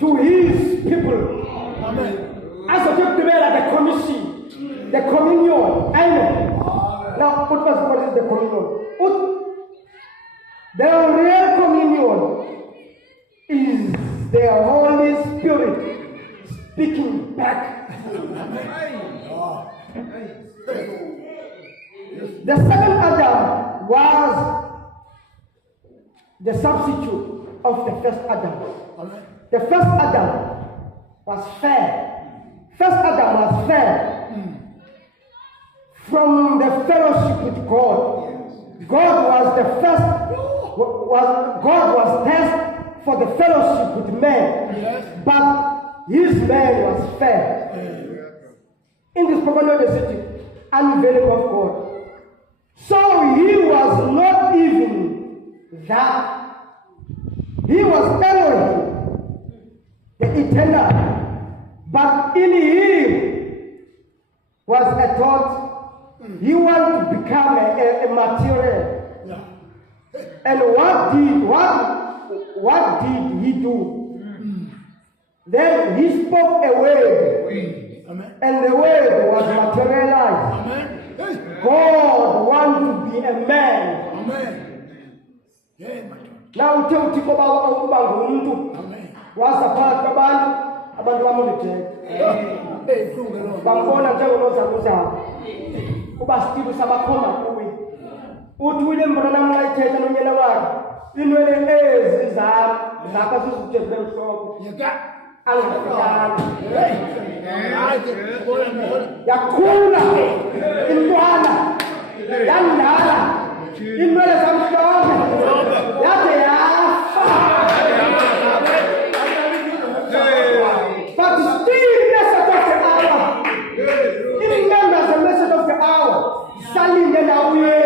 to his people. Amen. As I talked about the commission, the communion. Amen. Now, what is the communion? The real communion is the Holy Spirit speaking back. The second Adam was the substitute of the first Adam. The first Adam was fair. First Adam was fair from the fellowship with God. God was the first. God was first for the fellowship with men, but his man was fair. In this prophetic unveiling of God. So he was not even that. He was Elohim, the eternal. But in him was a thought. He wanted to become a material. And what did he do? Then he spoke a word. Amen. And the word was materialized. Amen. God wants to be a man. Amen. Now tell people about Ubangu. Was a part of abantu bamulite. Bangona njengonoza kuza. Ubasikibu sabakhoma kuwe. Uthi wile mbrana mlayithetha nonyela wakhe. Inwele ezi zakho sizujezile mhloko. Yakhula intwana yandala inwele zamhlophe yade yafa. But still message of the hour. Remember the message of the hour. Salinde na uye.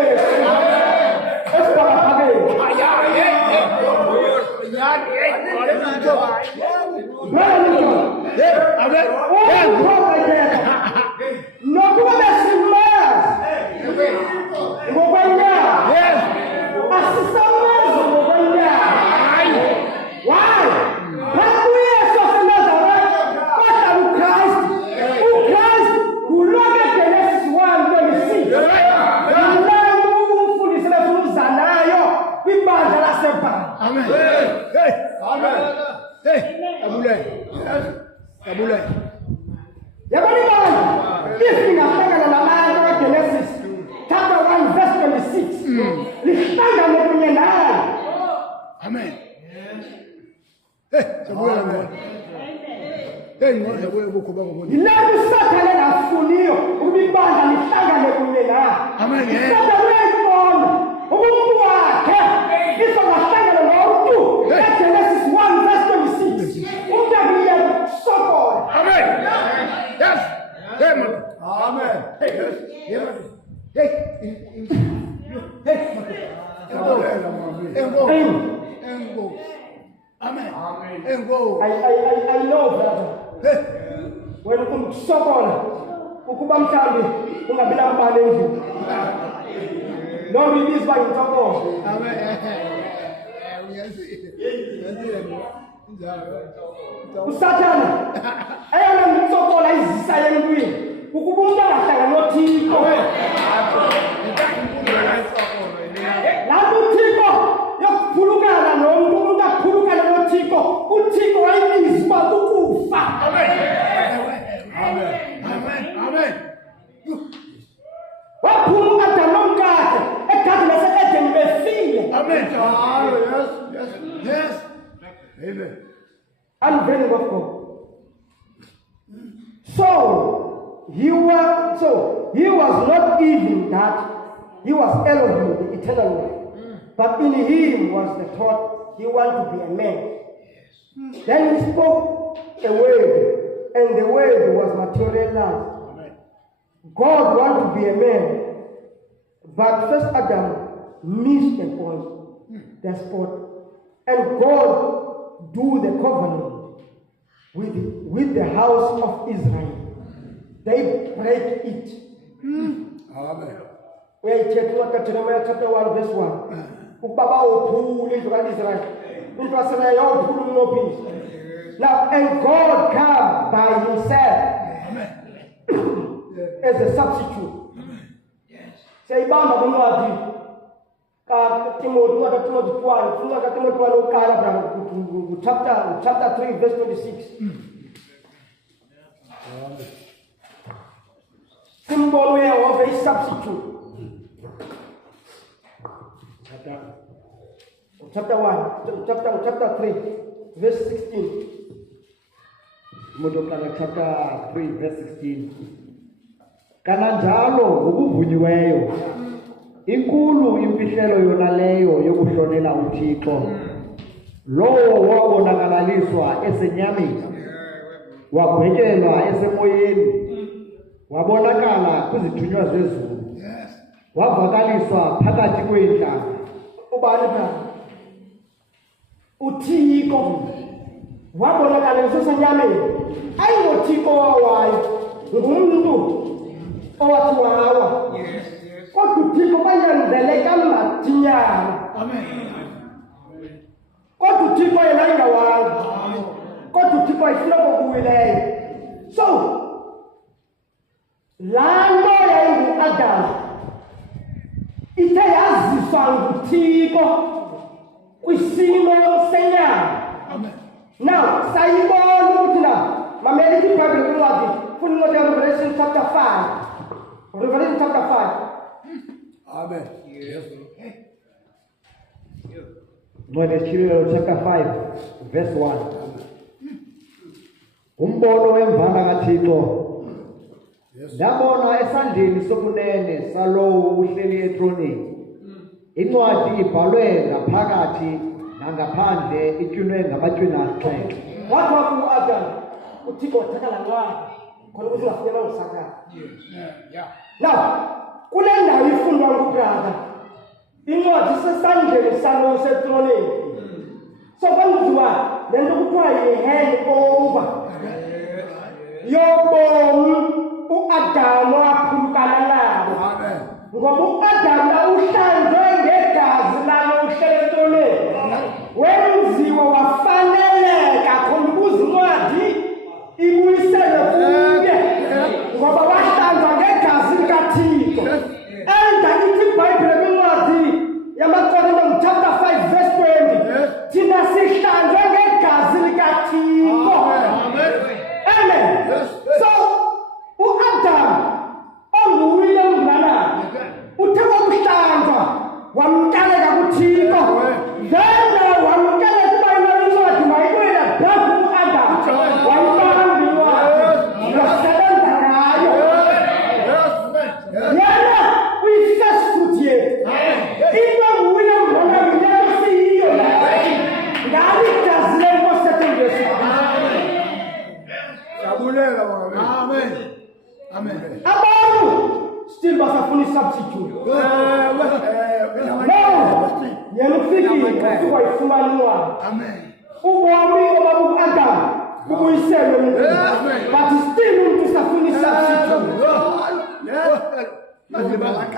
If you are talking about Genesis chapter 1 verse 26, amen. Genesis 1 verse 26. Amen. I know, brother. When you come to Sokol, Ukubamkambi, Ungabilam. Don't release by Sokol. Usatana, I am Sokol, I say, Ukubunda la notiko. Labu tiko, ya puluka la notiko, puluka la notiko, utiko wa izba tukufa. Amen. Wa puluka tamonga, ekati na se ete mbefile. Amen. he was not even that. He was Elohim, the eternal one. But in him was the thought he wanted to be a man. Then he spoke a word, and the word was materialized. God wanted to be a man, but first Adam missed the point, the spot. And God do the covenant with the house of Israel. They break it. Amen. We are checking out Jeremiah chapter 1 verse 1. Ubaba ophula into Israel. Into Israel ophula no peace. Now, and God come by himself as a substitute. Say Bamba Bunwadi. Timothy 1, chapter 3, verse 26. Symbol of a substitute. Chapter 3, verse 16. Chapter 3, verse 16. Kananjalo ngokuvunyiweyo. Inkulu imfihlelo yona leyo yokuhlonela uThixo. Lowo wabonakaliswa esenyameni. Wagwetyelwa esemoyeni. Wabonakala kwizithunywa zezulu. Wavakaliswa phakathi kweentlanga. Ubani na? uThixo wabonakaliswa esenyameni. AyingoThixo owawayo. Ngumuntu owathi wawa. Kodwa uThixo banyanzeleka mathinyana. Amen. Kodwa uThixo yena ingawanga. Kodwa uThixo ihloko kuwileyo. So laa nto yayingu-Adam ithe yaziswa nguThixo kwisimo senyama. Now sayibona ukuthi na mamela ithi iBhayibhile kuncwadi funa incwadi Revelation chapter 5. Revelation chapter 5. Amen. Revelation chapter 5, verse 1. Umbono wemvana kaThixo. Ndabona esandleni sokunene salowo uhleli etronini. Incwadi ibhalwe ngaphakathi nangaphandle ityunwe ngamatywina asixhenxe. Wathi ku-Adam uThixo wathatha laa ncwadi khona ukuze ungafunyanwa nguSathane. Now kule ndawo ifundwa ngubrother incwadi isesandleni salo setronini. So kwenziwa le nto kuthiwa yi-hand over yobomi uAdamu aphulukana nabo. Ngoba uAdamu awuhlanzwe ngegazi lalo uhlelentoleni. Wenziwa wafaneleka khona ukuze incwadi ibuyisele kuye. Ngoba wahlanzwa ngegazi likaThixo. Enda ithi iBhayibhile kwincwadi yamaKorinto chapter 5 verse 20. Thina sihlanzwe ngegazi likaThixo. Amen. So uAdam onguWilliam Branham uthe wakuhlanzwa wamkeleka kuThixo. Then wamkeleka kuba incwadi mayikwela back kuAdam. Wayibamba incwadi wasebenza ngayo. Yena uyi-first fruit yethu. Into nguWilliam Branham yena siyiyo ngalo igazi lenkosi yethu Yesu. Amen. Amen. Abantu still basafuna i-substitute. No, yena ufikile wayifumana incwadi. Ubomi obabu-Adam bubuyiselwe umuntu. But still umuntu usafuna i-substitute.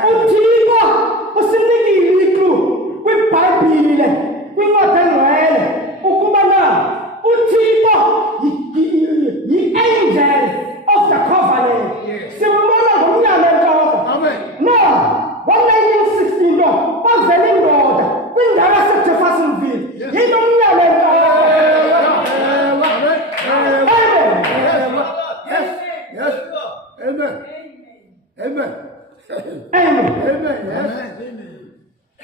uThixo usinikile iklu kwiBhayibhile kwincwadi engcwele ukuba na uThixo yi-angel of the covenant. Simbona ngomnyama entloko. No, 1916 lo bavela indoda kwindawo yaseJeffersonville. Yinto omnyama entloko.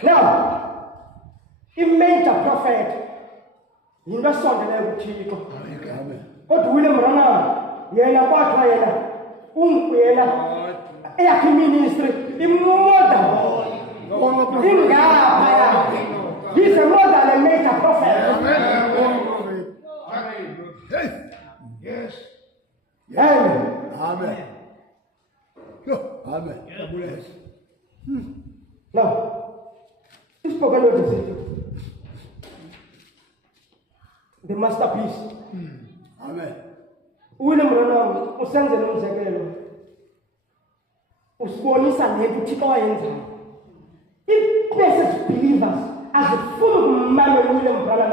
Now, i-major prophet yinto esondeleyo kuThixo. Kodwa uWilliam Branham yena kwathiwa yena yena eyakhe ministry imoda ingapha. He's a more than a major prophet. Yes. Amen. Amen. Amen. Yes. Now, this spoken word is it. The masterpiece. Amen. William Branham usenze lo mzekelo. Usibonisa lethu Thixo wayenza. Blessed believers as a full man William Branham.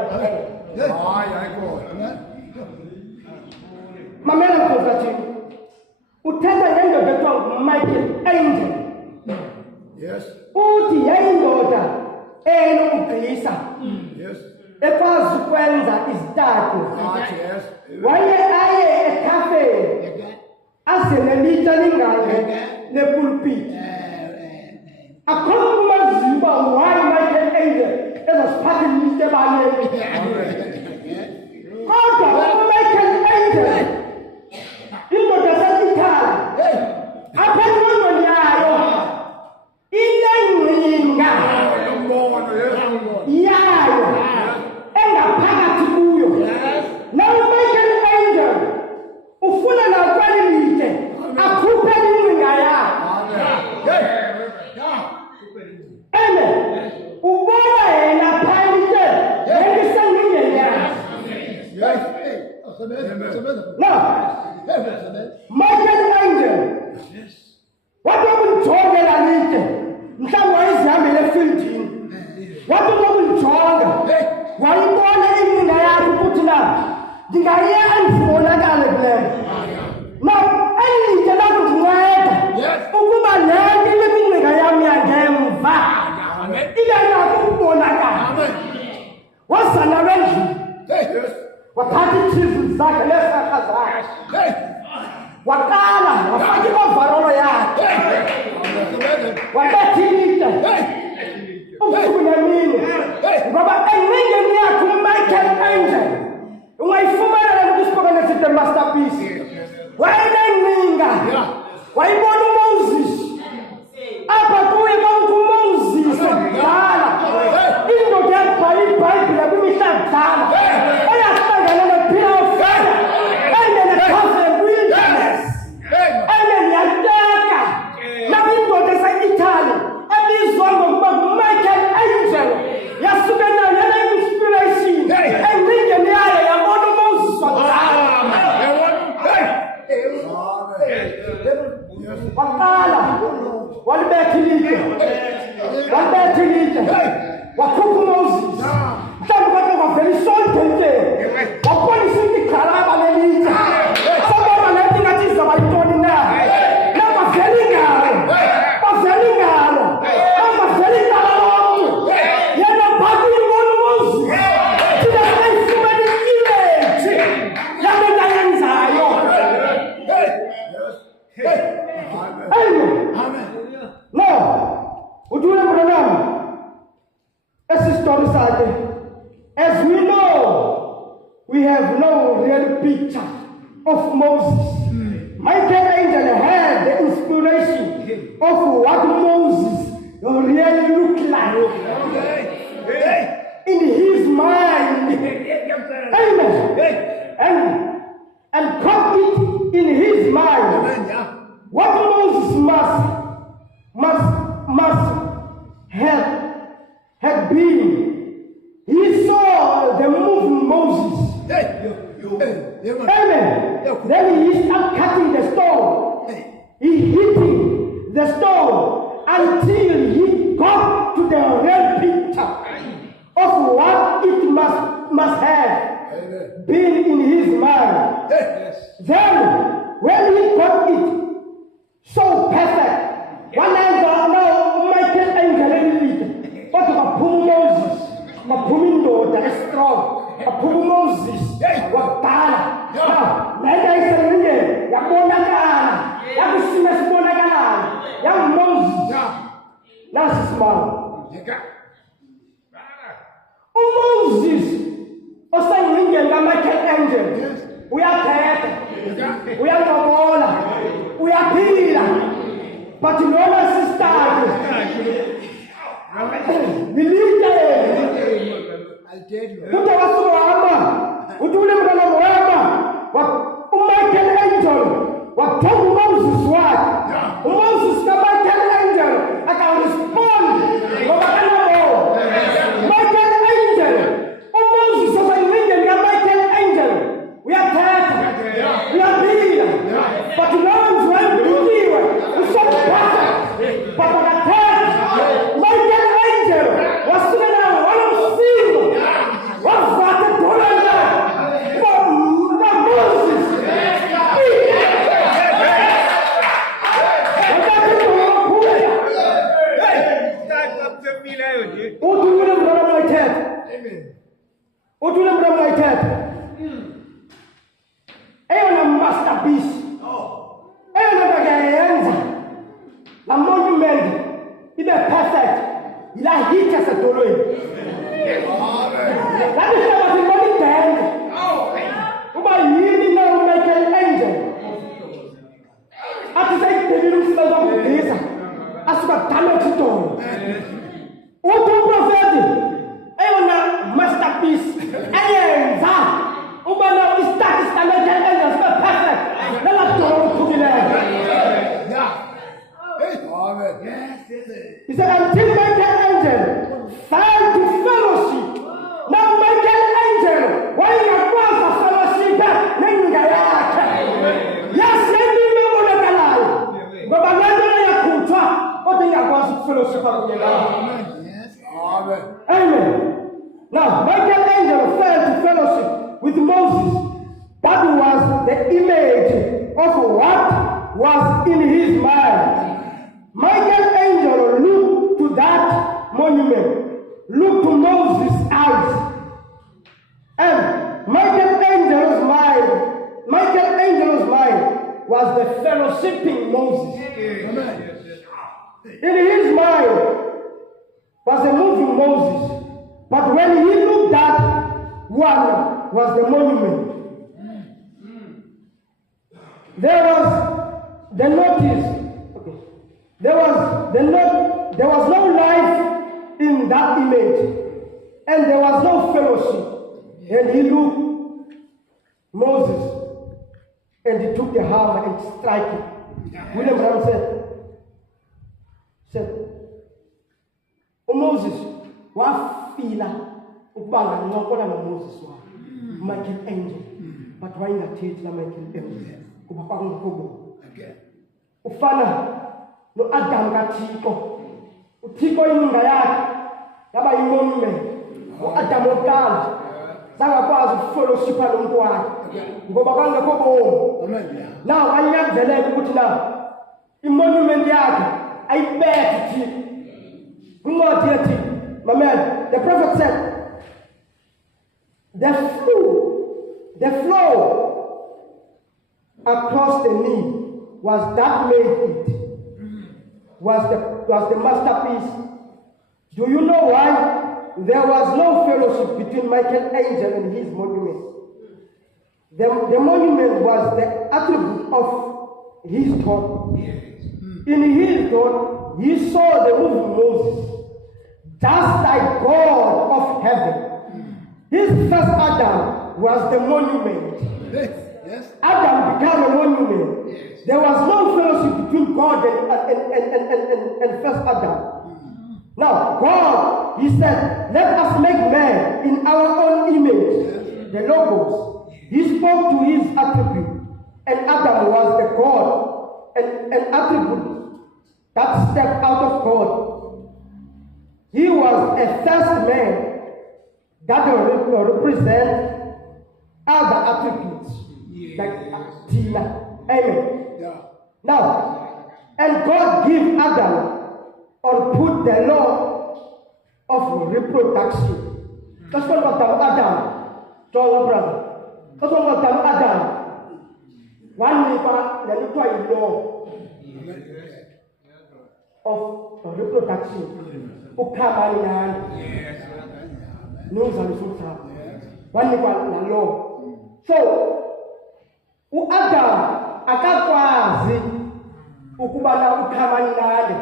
Mamela mkozathi. Uthetha ngendoda ethiwa Michael Angel. Yes. Uthi yayindoda enokugqisa. Yes. Ekwazi ukwenza izitatu. Yes. Waye aye ekafeni asenelitsha lingane lepulpit. Akho kumaziba why Michael Angel ezasiphatha ilitshe ebaleni. Kodwa Michael Angel indoda yaseItaly apha engqondweni yayo inengcinga yayo engaphakathi kuyo. Now Michael Angel ufuna nakwali litshe akhuphe ingcinga yayo. Amen. Ubona yena phakathi ngesengingeni yayo. Now Michael Angel wathi ukumjongela litshe mhlawumbe wayezihambele efieldini. Wathi ukumjonga wayibona ingcinga yakhe ukuthi na ndingayiya andibonakale kuleyo. Now elitshe lakundinceda ukuba le nto ikwingcinga yami yangemva ibe nakho ukubonakala. Wazana wendlu wathatha ichizi zakhe nesakha zakhe waqala wafaka iovarolo yakhe wabetha ilitshe ubusuku nemini ngoba engcingeni yakhe uMichael Angel ungayifumana le nto isibonakala esithi the masterpiece. Wayenengcinga wayibona uMoses apha kuye kwakuMoses kudala indoda yabhala iBhayibhile kwimihla kudala eyahlangana nePeter of Fire enenekhoze wilderness eneniyateka nakwindoda eseItaly ebizwa ngokuba Michael Angel yasuke nayo yane-inspiration engcingeni yayo yabona uMoses wakudala. Waqala walibetha ilitshe wakhupha uMoses mhlawumbe kodwa kwavela isondenteni wabonisa into igxalaba lelitshe sabona le nto ingathi izaba yintoni na nabavela ingalo abavela icala lomntu yena phakathi uyibona uMoses thina singayifumana i-image yale nto ayenzayo. Amen. No, would you remember as story started? As we know, we have no real picture of Moses. Michael Angel had the inspiration of what Moses really looked like in his mind. Amen. And caught it in his mind. What Moses must have been. He saw the moving Moses. Amen. Then he started cutting the stone. He hitting the stone until he got to the real picture of what it must have been in his mind. Then when he got it so perfect, one angle now Michael Angel but Moses, Mapumindo is strong, Moses, Wakana, Nenda is a million, Yamonagana, Yakusimas Monagana, young Moses, last small. Moses, or saying Michael Angel, we are dead, we are Momola, we are Pila. But lona sisters. Nilike. I did. Kuta wasuhamba. Utule mwana mwema. Michael Angel. Watongu Moses wake. Moses na Michael Angel. Aka respond. Wabakana mo. Michael Angel. Moses sasa inenge na Michael Angel. We are tired. We are big. But Lawrence went to you. We saw the battle. But on the third, Michael Angel was sitting down. One of them. What's that? Moses. Una masterpiece. Una bagayenza. La monument. Il est perfect. Il a hit à cette oreille. La mission was in money band. Uba yini na Michael Angel. Ati say the virus is not this. Asuka talent to. Open prophet. Una masterpiece. Ayenza. Uba na start Michael Angel is perfect. Let us go to the land. He said, until Michael Angel fell to fellowship. Now Michael Angel, why you cross a fellowship? Yes, let me know what I like. But I'm not going to culture. What do you want to fellowship? Amen. Now, Michael Angel fell to fellowship with Moses. That was the image of what was in his mind. Michael Angel looked to that monument, looked to Moses' eyes. And Michael Angel's mind was the fellowshipping Moses. In his mind was the moving Moses. But when he looked at one was the monument. There was the notice. There was no life in that image, and there was no fellowship. And he looked Moses, and he took the hammer and struck it. William Brown said, "Oh Moses, what feel ubanga ngokona na Moses wa Michael Angel, but why not teach la Michael Angel? Kuba ngokubo. Ufana no Adam kaThixo. uThixo ininga yakhe yaba yimonument. uAdam oqala sangakwazi ukufellowshipa nomuntu wakhe ngoba kwangekho bomo. Now ayanzeleke ukuthi la imonument yakhe ayibethe Thixo. Incwadi yathi, my man, the prophet said, the flow across the knee was that made it. Was the masterpiece. Do you know why? There was no fellowship between Michael Angel and his monument. The monument was the attribute of his thought. In his thought, he saw the moving Moses, just like God of heaven. His first Adam was the monument. Yes. Adam became a monument. Yes. There was no fellowship between God and first Adam. Now, God, he said, let us make man in our own image, the Logos. He spoke to his attribute, and Adam was the God, an attribute that stepped out of God. He was a first man that represent other attributes, like Tina. Amen. Yeah. Now, and God gave Adam or put the law of reproduction. That's what Adam told our brother. That's what Adam. One week, the law of reproduction. News and one week, the law. So, Adam akakwazi ukuba na ukhamani nale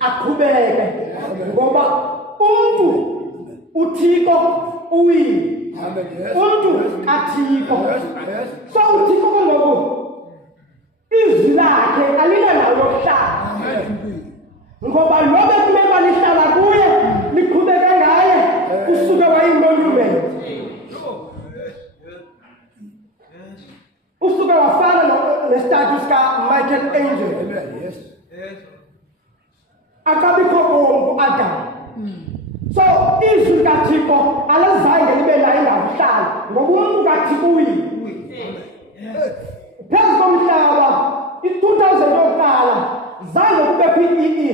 aqhubeke ngoba umuntu uthixo uwile Amen. Yes. umuntu kathixo so uthixo ngoku izwi lakhe alinanayo yokuhlala Amen. ngoba lobe kumele lihlala kuye liqhubeke ngaye usuke wayimonument usuke wafana nestatus ka-Michael Angel Amen. Yes. akabikho bomvu Adam so izwi kathixo alizange libe nayo ingakuhlala ngoba umuntu kathixo uyile phezu komhlaba i-2000 yokuqala zange kubekho i-EE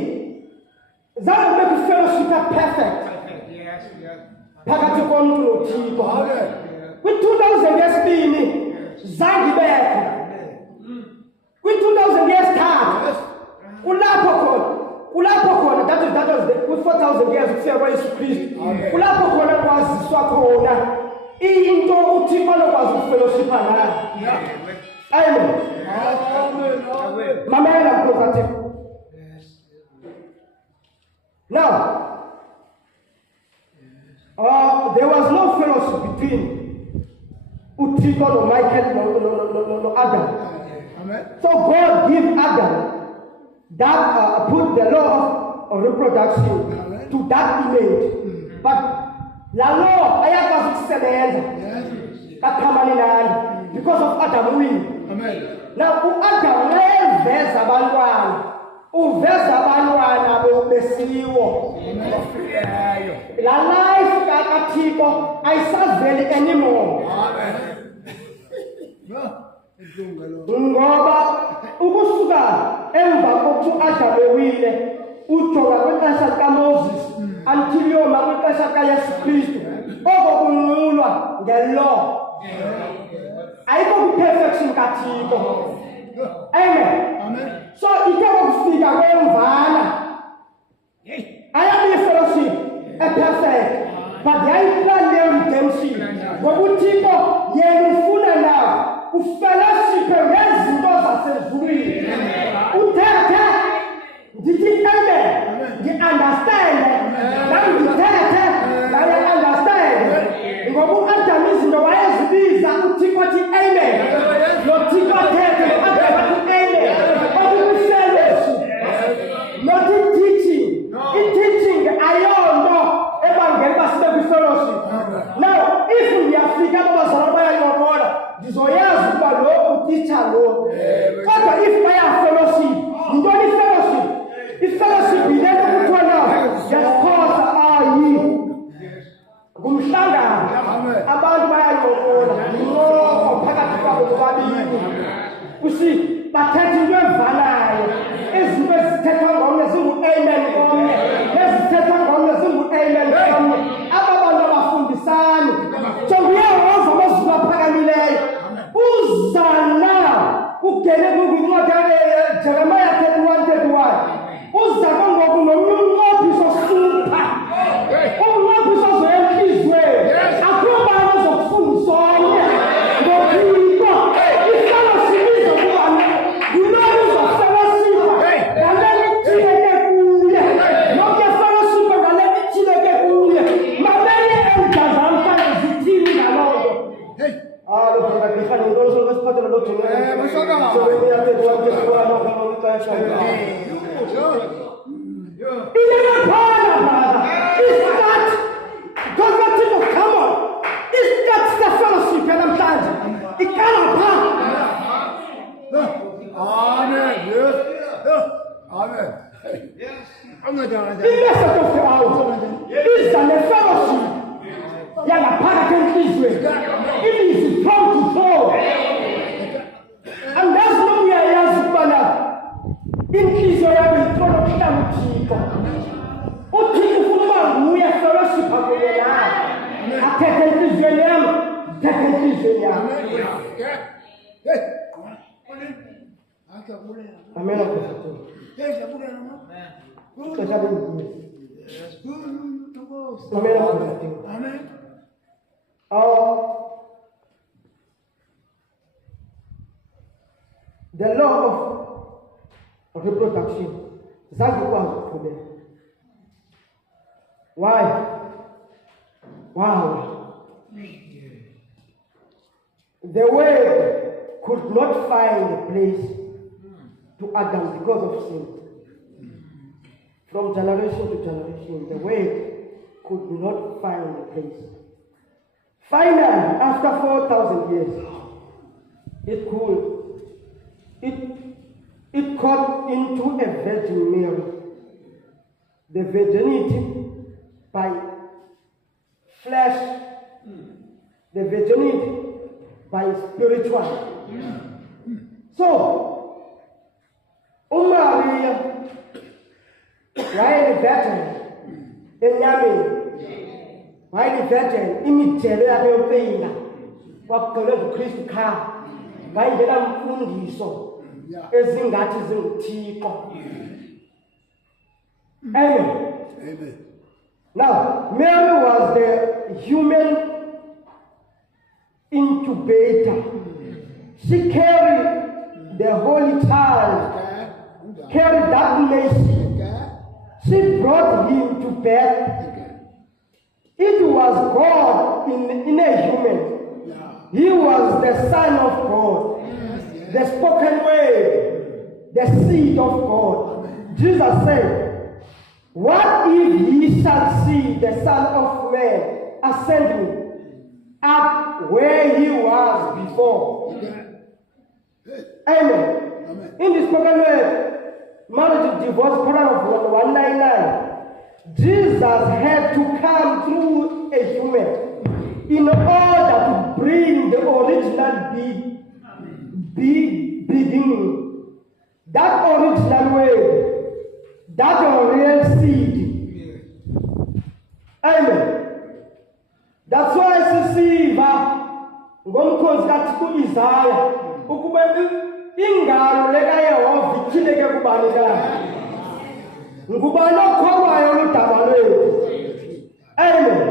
zange kubekho i-fellowship perfect phakathi komntu nothixo Amen. kwi-2000 yesibini zange ibekho kwi-2000 yesithathu kulapho khona that was kwi-4000 years ukufika kwayesu kristu kulapho khona kwaziswa khona into uthixo anokwazi ukufellowshipha nayo amen mamela mkhozathi now there was no fellowship between uthixo no-Michael no Adam. Amen. So God gave Adam that put the law of reproduction to that image. But la law ayakwazi ukusebenza kathamani nani because of Adam will. Amen. Now uAdam eveza abantwana uveza abantwana besiwo la life kaThixo ayisaveli anymore. Ngoba ukusuka emva kokuthi uAdam ewile ujonga kwixesha likaMoses until yoma kwixesha kaYesu Kristu okokunqulwa ngelaw ayikho ku-perfection kaThixo. Amen. So ike kokufika kwemvana ayabi fellowship perfect but yayiplan le-redemption ngoba uThixo yena ufuna na ufellowship ngezinto zasezulwini uthethe ndithi amen ndi-understand nangithethe naye-understand ngoba uAdam izinto wayezibiza uThixo athi amen noThixo athethe noAdam athi amen okufellowship not i-teaching i-teaching ayonto ebangela uba sibe kwi-fellowship. Now if ndiyafika abazalwane bayancokola ndizoyazi ukuba lo utitsha lo kodwa if baya-fellowship yintoni i-fellowship? I-fellowship yile nto kuthiwa na yasikhosa ngumhlangano abantu bayancokola incoko phakathi kwabo bobabini kusi bathetha into evanayo izinto ezithethwa ngomnye zingu-amen komnye nezithethwa ngomnye zingu-amen komnye aba bantu abafundisani jonga uyawazi amazulu aphakamileyo uzana ugene kwincwadi Jeremiah 31:31 uza kongoku nomnye umnqophiso ohlupha umnqophiso ozoyentliziyweni akukho bani ozokufundisa omnye ngophiko i-fellowship izokuba yiloo uzofellowshipha ngale ithileke kuye nonke fellowship ngale ithileke kuye mabeye emdazamhlanje zithini ngaloo Amen. Yes. Amen. The message of the hour is that the fellowship yangaphakathi enhliziyweni it is from to flow and that's what we are yazi ukubana inhliziyo yabo yithola ukuhlala uThixo ufuna uba nguye fellowship akunye naye athethe enhliziyweni yami thethe enhliziyweni yami. Amen. Amen. The law of reproduction zange ukwazi ukuqhubeka. Why? Wow. The word could not find a place to Adam because of sin. From generation to generation, the word could not find a place. Finally, after 4,000 years, it got into a Virgin Mary. The virginity by flesh, the virginity by spiritual. So, Maria, why the virgin? Why the virgin? Imijelo yakhe yokuyina wakholwa uKristu kha ngayindlela mfundiso ezingathi zinguThixo. Amen. Amen. Now, Mary was the human incubator. She carried the Holy Child, carried that nation. She brought him to birth. It was God in a human. He was the Son of God, the spoken word, the seed of God. Jesus said, what if ye shall see the Son of Man ascending up where he was before? Amen. In the spoken word, marriage and divorce, paragraph 199, Jesus had to come through a human in order to bring the original beginning, that original word, that real seed. Amen. That's why sisiva ngomkhosi kathi kuIsaya ukuba ingalo lekaYehova ikhileke kubani kana ngubani okholwayo ludaba lwethu. Amen.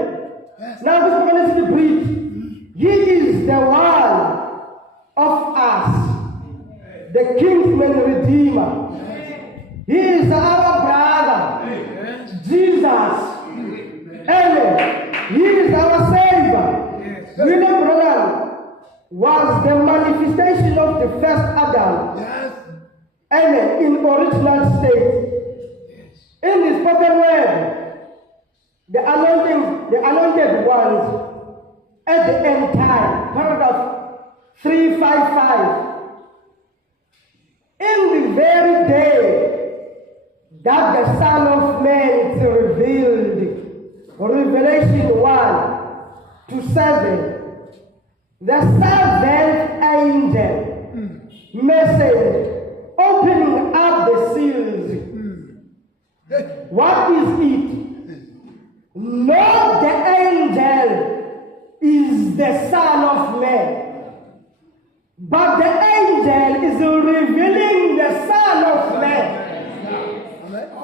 Now this one is the breed. He is the one of us, the kinsman redeemer. He is our brother, Jesus. Amen. He is our savior. William Branham was the manifestation of the first Adam. Amen. In original state. In the spoken word, the anointed ones at the end time, paragraph 355. In the very day that the Son of Man is revealed, Revelation 1 to 7, the seventh angel message opening up the seals. What is it? Not the angel is the Son of Man, but the angel is revealing the Son of Man.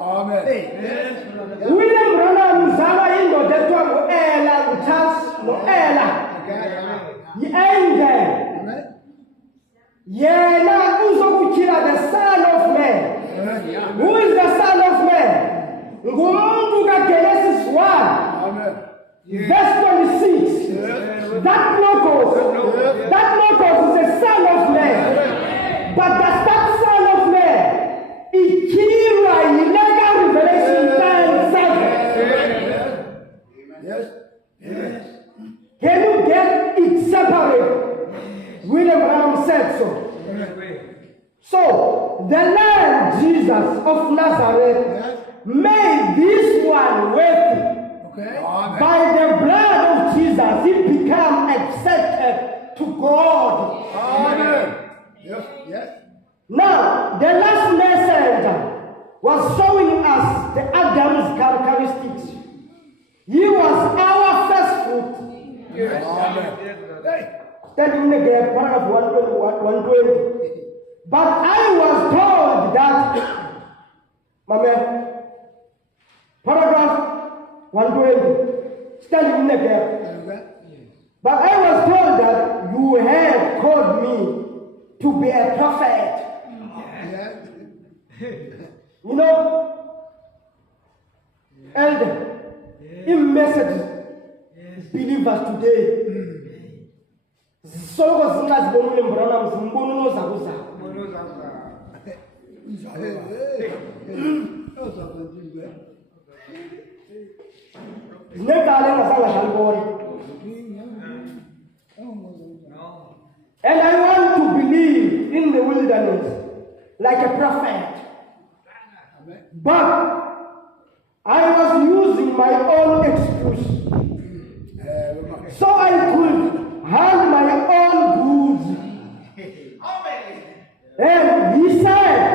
Amen. William Branham uzalwa indoda ethiwa ngu-Ella, nguCharles no-Ella. Yi-angel. Yena uzokukhila the Son of Man. Who is the Son of Man? Ngumuntu kaGenesis 1, verse 26. That logos is the Son of Man. But that Son of Man, ikhilwa yileka Revelation 9:7. Can you get it separate? William Branham said so. So, the Lamb Jesus of Nazareth made this one worthy. By the blood of Jesus, he became accepted to God. Amen. Yes. Now, the last messenger was showing us the Adam's characteristics. He was our first fruit. Standing in the gap, paragraph 120. But I was told that, my man, paragraph 120, standing in the gap. But I was told that you have called me to be a prophet. You know, elder, in message believers today, so was not born in Branham, and I want to believe in the wilderness like a prophet. But I was using my own excuse. So I could have my own goods. And he said,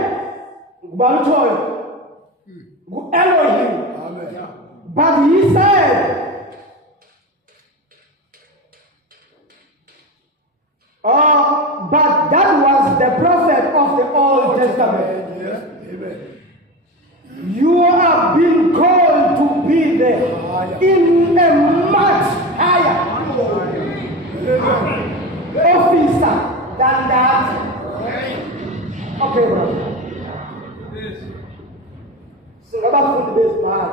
Elohim. But he said, but that was the prophet of the Old Testament. You are being called to be there in a much higher officer than that. Okay, brother. So about this man.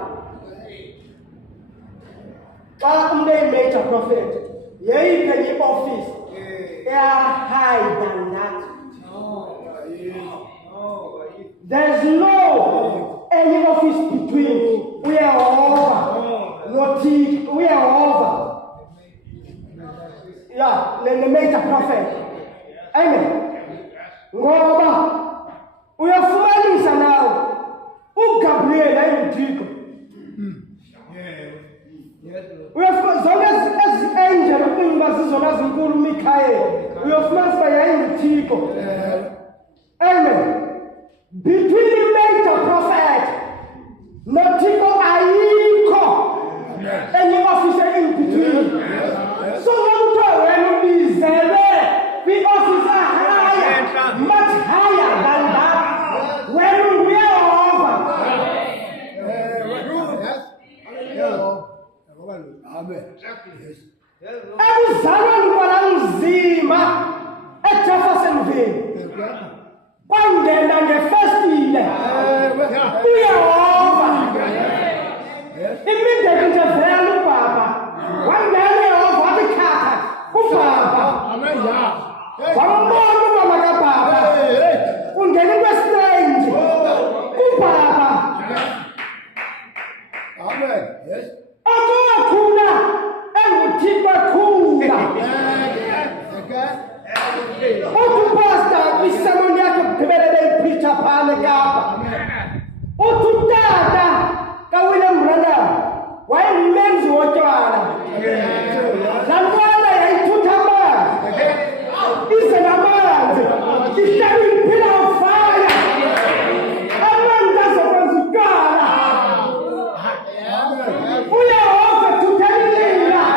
God made a prophet. Yea, the office. They are high than that. There's no any office between. We are over. We are over. Yeah, the major prophet. Amen. Ngoba uyafumanisa nawe uGabriel ayindiko. Uyafuna zonke ezi-angel ukuba zizona zinkulu uMichael. Uyafumanisa yayindiko. Amen. Between the major prophet, Notiko Aiko, and the officer in between. So when we say the officer higher, much higher than that, when we are over. Amen. Every Zion Zima at Jeffersonville. One day, on the first year, we are over. Immediately, the very Papa. One day, we are over the cat. Papa. One more, Papa. One day, we are strange. Papa. Amen. Yes. Akuna, and we keep a cooler. Otu pastor, we summon you to preach upon the God. Otu tata, Kawilem brother, why men's water? Zambana, I put a man. It's an amount. It's carrying pillar of fire. A man doesn't want to God. We are over to tell you that.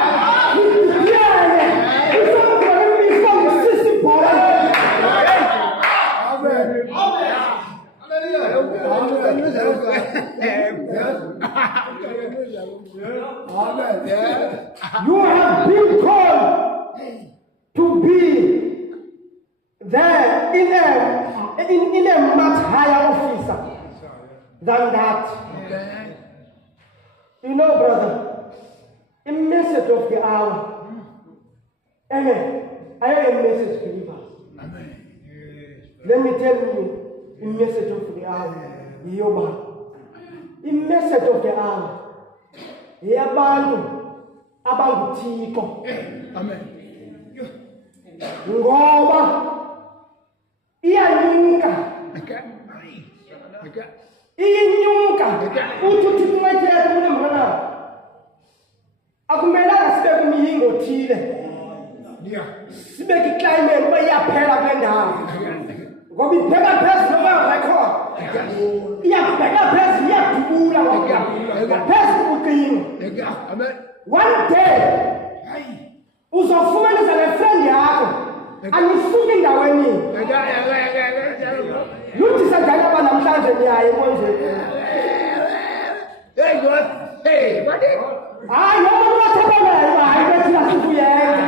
You have been called to be there in a much higher officer than that. You know, brother, a message of the hour. Amen. I have a message to give us. Let me tell you a message of the hour. Yoba. A message of the hour. Yabantu abangutiko. Amen. Ngoba iyaninka. Iyinyuka. Uthi kumajela kule mwana. Akumelanga sibe kumiyingo thile. Sibeke climate bayaphela kule ndawo. Ngoba iphela phezulu bayarecord. Iyabheka phezulu iyadubula phezulu uqingo. Amen. One day uzofumanisa le friend yakho anisuki endaweni. Luthi sanjani aba namhlanje niyaye konje. Hey God. Hey, what is? Hayi noma wathaba naye hayi bethi asikuyenza.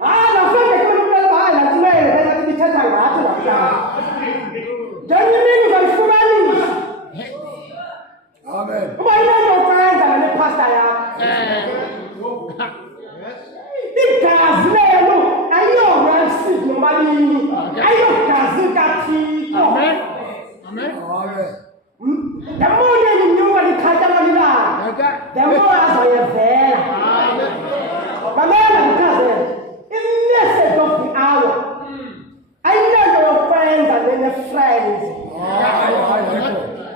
Ah, na friend ekho hayi lathi naye bethatha ngathi. Ngenyimini uzayifumanisa. Amen. Uba yinto okwenza nale pastor yakho. Igazi lelo ayiyoransi noma yini. Ayiyogazi kaThixo. Amen. Amen. Amen. The more linyuka likhathala lilanga, the more azoyevela. Mamela mkaze, in the message of the hour, ayinto yokwenza nene-friends.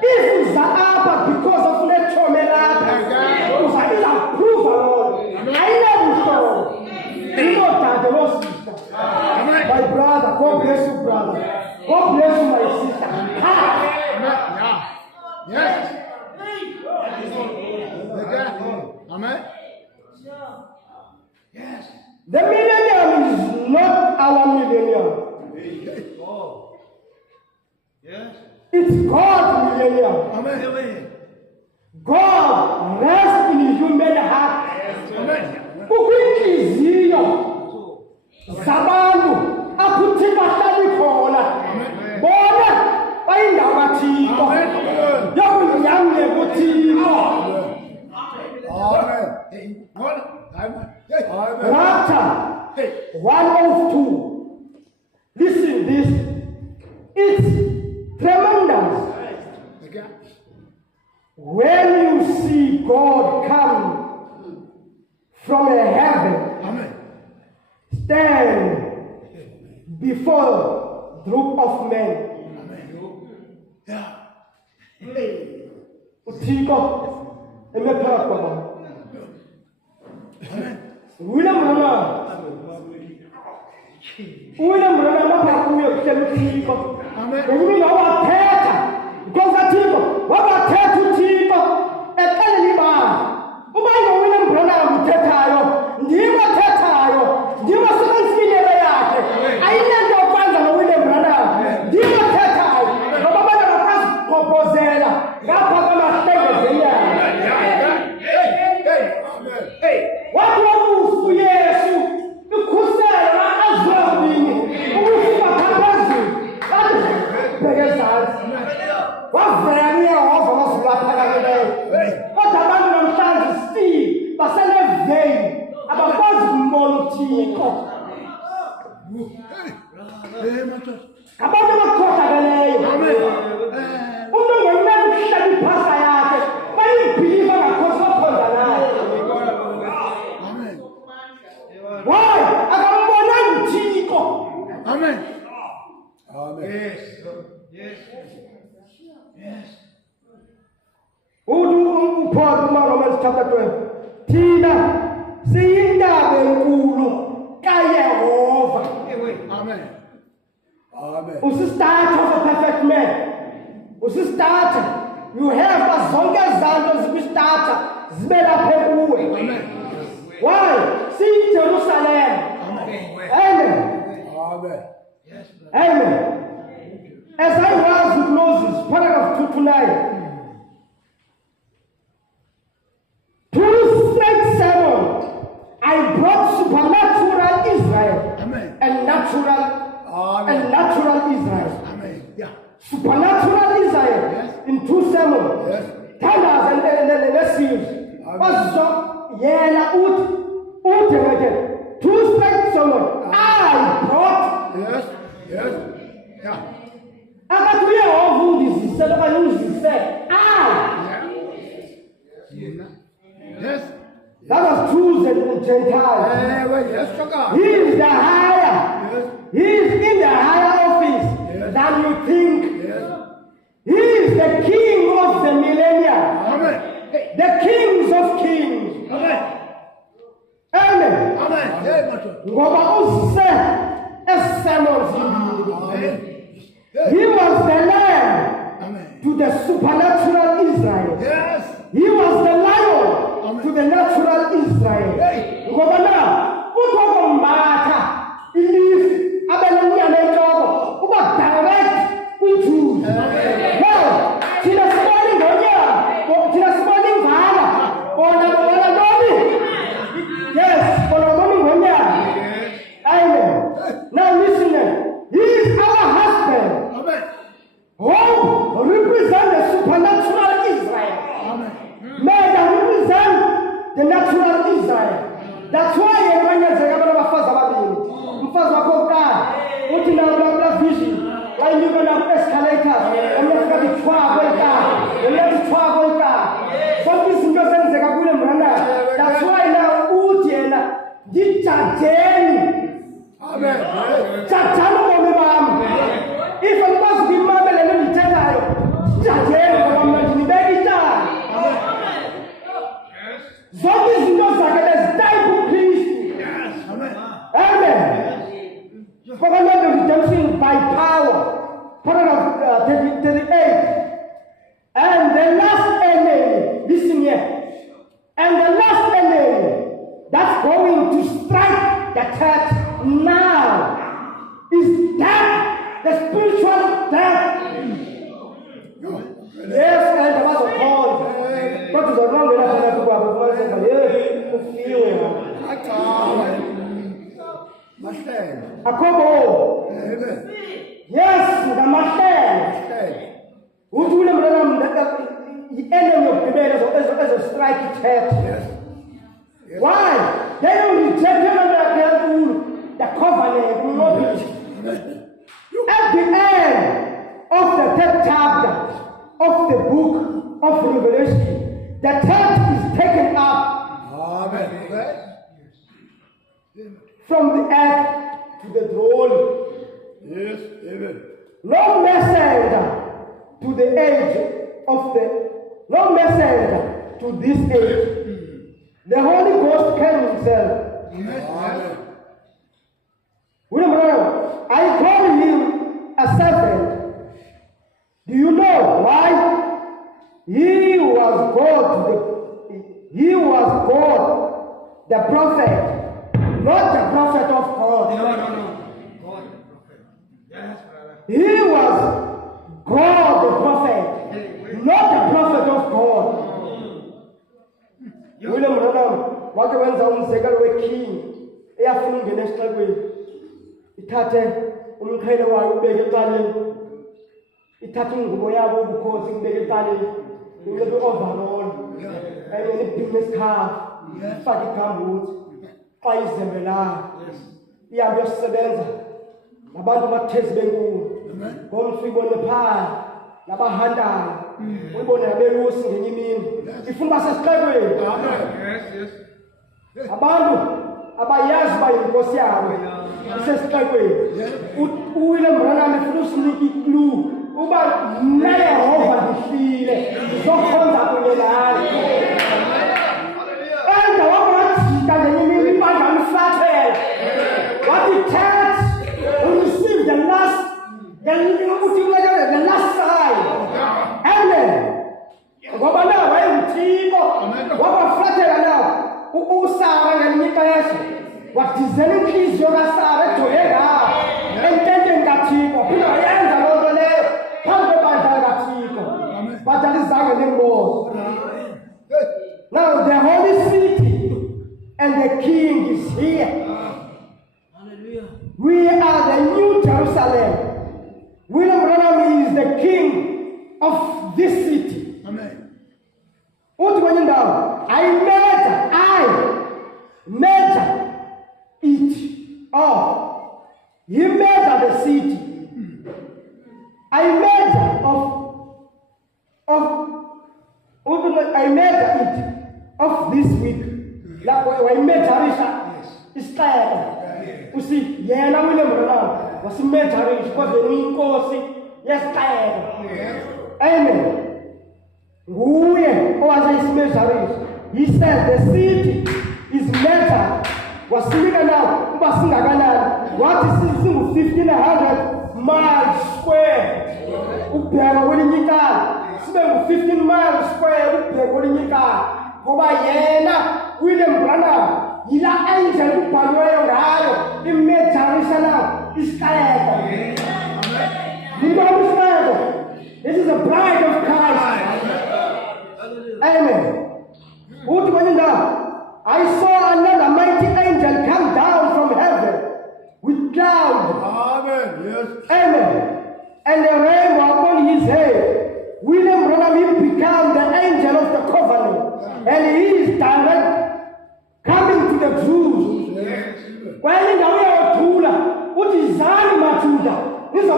If uza apha because of nethome lapha, uza prove alone. Ayinabuhlobo. Inodade losister. My brother, God bless you, brother. God bless you, my sister. Yes. Amen. Yes. The millennium is not our millennium. Yes. It's God's millennium. Amen. God rests in human heart. Amen. Ukwinhliziyo zabantu apho uThixo ahlala khona. Bona bayindawo kaThixo. Yokunyamle kuThixo. Amen. Amen. Rapture 1:2. Listen this. It's tremendous. When you see God come from a heaven, Amen. stand before group of men. Yeah. Uthixo emephakathi kwabantu. William Rana lapha kuye kuhlela uThixo. Ngiyini wawathetha because uThixo wawathetha uThixo exelela ibandla. Uma William Rana uthethayo, ndiwo othethayo, ndiwo osebenzisile yakhe. Ayinento okwenza noWilliam Rana. Ndiwo othethayo. Ngoba abantu bakwazi ukupropozela ngapha kwamahlengezela. Wathi wabusa uYesu ikhusela azobini ukusuka phezulu wathi bheke ezantsi wavela uYehova wazula phakamileyo kodwa abantu namhlanje still baseneveni abakwazi kumbona uThixo abantu abakhohlakeleyo umuntu ongenako ukuhlala iphasa yakhe bayibhiliva ngakhosi bakhonza naye. Why? Akambona uThixo. Amen. Amen. Yes. Paul Romans chapter 12. Thina siyindaba enkulu kaYehova. Amen. Amen. Usistart of a perfect man. Usistart. You have zonke zanto zikwistarter zibe lapha kuwe. Amen. Why? See Jerusalem. Amen. Amen. Amen. As I was with Moses, paragraph 2 to 9. Through straight sermon, I brought supernatural Israel. Amen. And natural Israel. Amen. Yeah. Supernatural Israel. Yes. In 2 sermons. Yes. Tell us and the seals. Also, yena uthi wethu 2 straight sermon. I brought. Yes. Yes. Yeah. Akathi uYehova undizisele okanye undizisele. Yes. That was Jews and Gentiles. Yes, God. He is the higher. Yes. He is in the higher office than you think. Yes. He is the king of the millennium. Amen. The kings of kings. Amen. Amen. Amen. Ngoba uzise esermons. Amen. He was the lamb Amen. to the supernatural Israel. Yes. He was the lion to the natural Israel. Ngoba na uthobo mbatha ilizwi abelemnyama enhloko uba direct kwi-Jews. Now, thina sibona ingonyama, thina sibona imvala, bona ntoni? Yes, bona ingonyama. Amen. Now listen, he is our husband. enyuka na escalators, omnyaka bichwako ekhaya, omnyaka bichwako ekhaya. Sonke izinto zenzeka kule mrana. That's why now uthi yena ngijajeni. Amen. Jajani ubomi bami. If andikwazi ukuyimamela le nto ndiyithethayo, jajeni ngoba mna ndinibeka icala. Zonke izinto zakhe bezitayipha uKristu. Amen. For another redemption by power. Paragraph 38. And the last enemy, listen here. And the last enemy that's going to strike the church now is death, the spiritual death. Yes, and the was called. What is the wrong with that? Akobo. Yes, the master. Would you remember the enemy of the man as a strike church? Yes. Why? They don't reject the covenant. At the end of the 3rd chapter of the book of Revelation, the church is taken up. Amen. From the earth to the throne. Yes. Amen. No messenger to the age of no messenger to this age. The Holy Ghost came himself. Amen. Remember, I call him a servant. Do you know why? He was God, the prophet, not the prophet of God. No. God, the prophet. Yes, brother. He was God, the prophet, not the prophet of God. William Branham, wake wenza umzekelo weking eyafuna ungena esixekweni, ithathe umqhele wayo ubeke ecaleni, ithathe ingubo yabo ubukhosi kubeke ecaleni, inxibe overall, enye ibhime isikhafu, ifake igambutsi, xa izembelayo, ihambe yosebenza nabantu bathezi benkulu, ngomhla uyibone phaa nabahandayo, uyibone nabelusi ngenye imini, ifuna basesixekweni. Yes. Abantu abayazi uba yinkosi yabo isesixekweni. uWilliam Branham efuna usinika iklue uba mna Yehova ndihlile ndizokhonza kunye naye. Enza wabajika ngenye imini ibandla limflathela. Wathi church will receive the last sign. Amen. Ngoba na wayengutiko wabaflathela nawo uSara ngelinye ixesha wadizela inhliziyo kaSara ejoye ngawo ententeni kaThixo phinde wayenza loo nto leyo phambi kwebandla kaThixo but alizange limbone. Now the holy city and the king is here. Hallelujah. We are the new Jerusalem. William Branham is the king of this city. Amen. Uthi kwenye ndawo I measure it all. He measured the city. I measure it of this week. I measure isixeko. Usi yena William Branham wasimeasurisha kwavela inkosi yesixeko. Amen. Nguye owaze isimeasurisha. He said the city is measured. Wasinika nawo uba singakanani. Wathi singu 1500 miles square. Ubheka kwelinye icala. Sibe ngu 15 miles square ubheka kwelinye icala. Ngoba yena William Branham yila angel ubhalweyo ngayo imeasurisha nawo isixeko. This is a bride of Christ. Amen. I saw another mighty angel come down from heaven with cloud. Amen. Yes. Amen. And a rainbow upon his head. William Branham, he became the angel of the covenant. And he is direct coming to the Jews. Yes. When in the way of Tula, what is Zani Matuda? This is a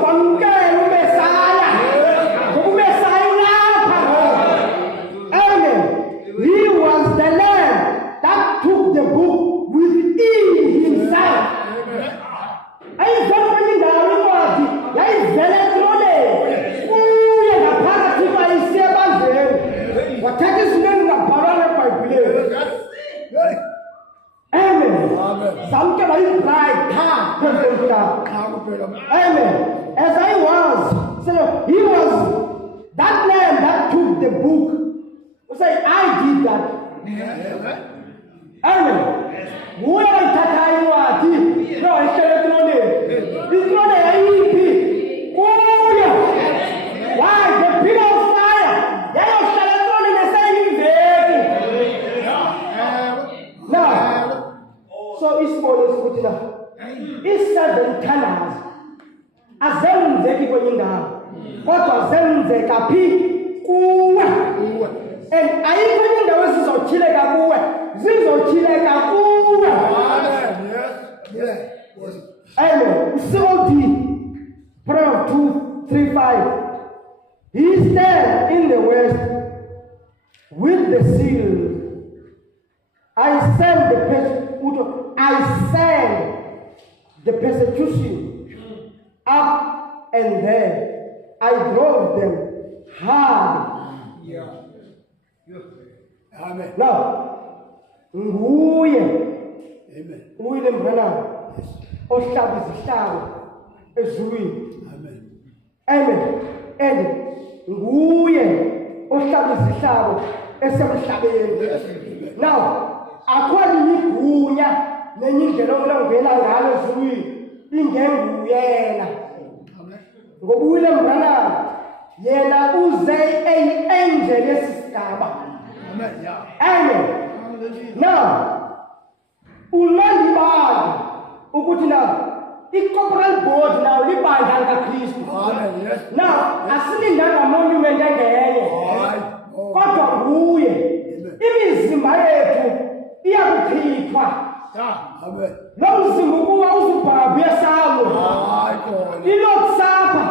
So no, he was that man that took the book. He said, I did that. Amen. Who are you talking? No, I said it's not a oh yeah. Why? The pillar of fire. They are shall in the same day. Now, so it's more good enough. It's 7 tanners. Azenze kikwenyinga. Kodwa zenze kapi kuwe. And ayikho indawo ezizochileka kuwe. Zizochileka kuwe. Yes. Amen. So deep. Proverbs 2:3-5. He stands in the west with the seal. I send the persecution up and there. I drove them hard. Amen. Now, nguye Amen. William Branham ohlaba izihlalo ezulwini. Amen. Amen. And nguye ohlaba izihlalo esemhlabeni. Now, akhona igunya nenye indlela ongena ngalo ezulwini ingenguyena. Ngoba uWilliam Branham yena uze angel yesisigaba. Amen. Yeah. Amen. Hallelujah. Now, unandibala ukuthi na i-corporal body nawo libandla likaKristu. Amen. Yes. Now, asilindanga monument engenye. Kodwa nguye. Imizimba yethu iyakuchithwa. Amen. Lo mzimba ukuba uzubhabha uyasalwa. Hayi khona. Ilokhu sapha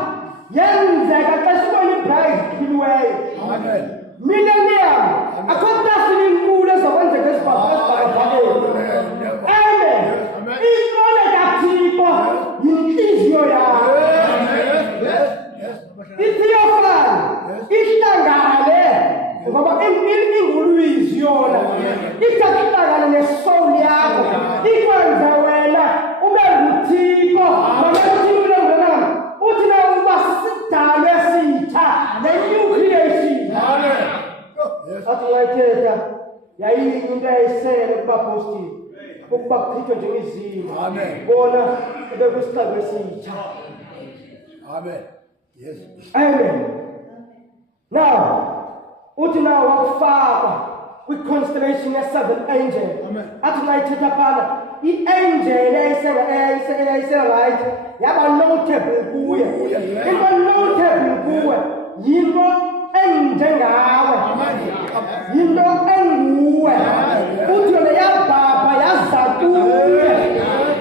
yenzeka xa sibona ibride iphiliweyo. Amen. Millennium. Akho tafini inkulu ezokwenzeka esibhakabhakeni. Amen. Inkolo kaThixo yinhliziyo yakho. Itheophany ihlangane ngoba ingulwizi yona. Ithathakala nesoul yakho. Ikwenze wena ube nguThixo. Ngoba uNkulunkulu uthi na uba sidalwe esitsha, the new creation. Amen. Athi ngayithetha yayinto eyayisele kubapostile ukuba kuchithwe njengezimo. Amen. Bona bekusixabe esitsha. Amen. Yes. Amen. Now, uthi nawo wakufakwa kwi-constellation ye-7 angel. Amen. Athi ngayithetha phana i-angel eyayise-right yaba notable kuye. Into notable kuwe yinto enjengawe. Yinto enguwe. Uthi yona yabhabha yaza kuye.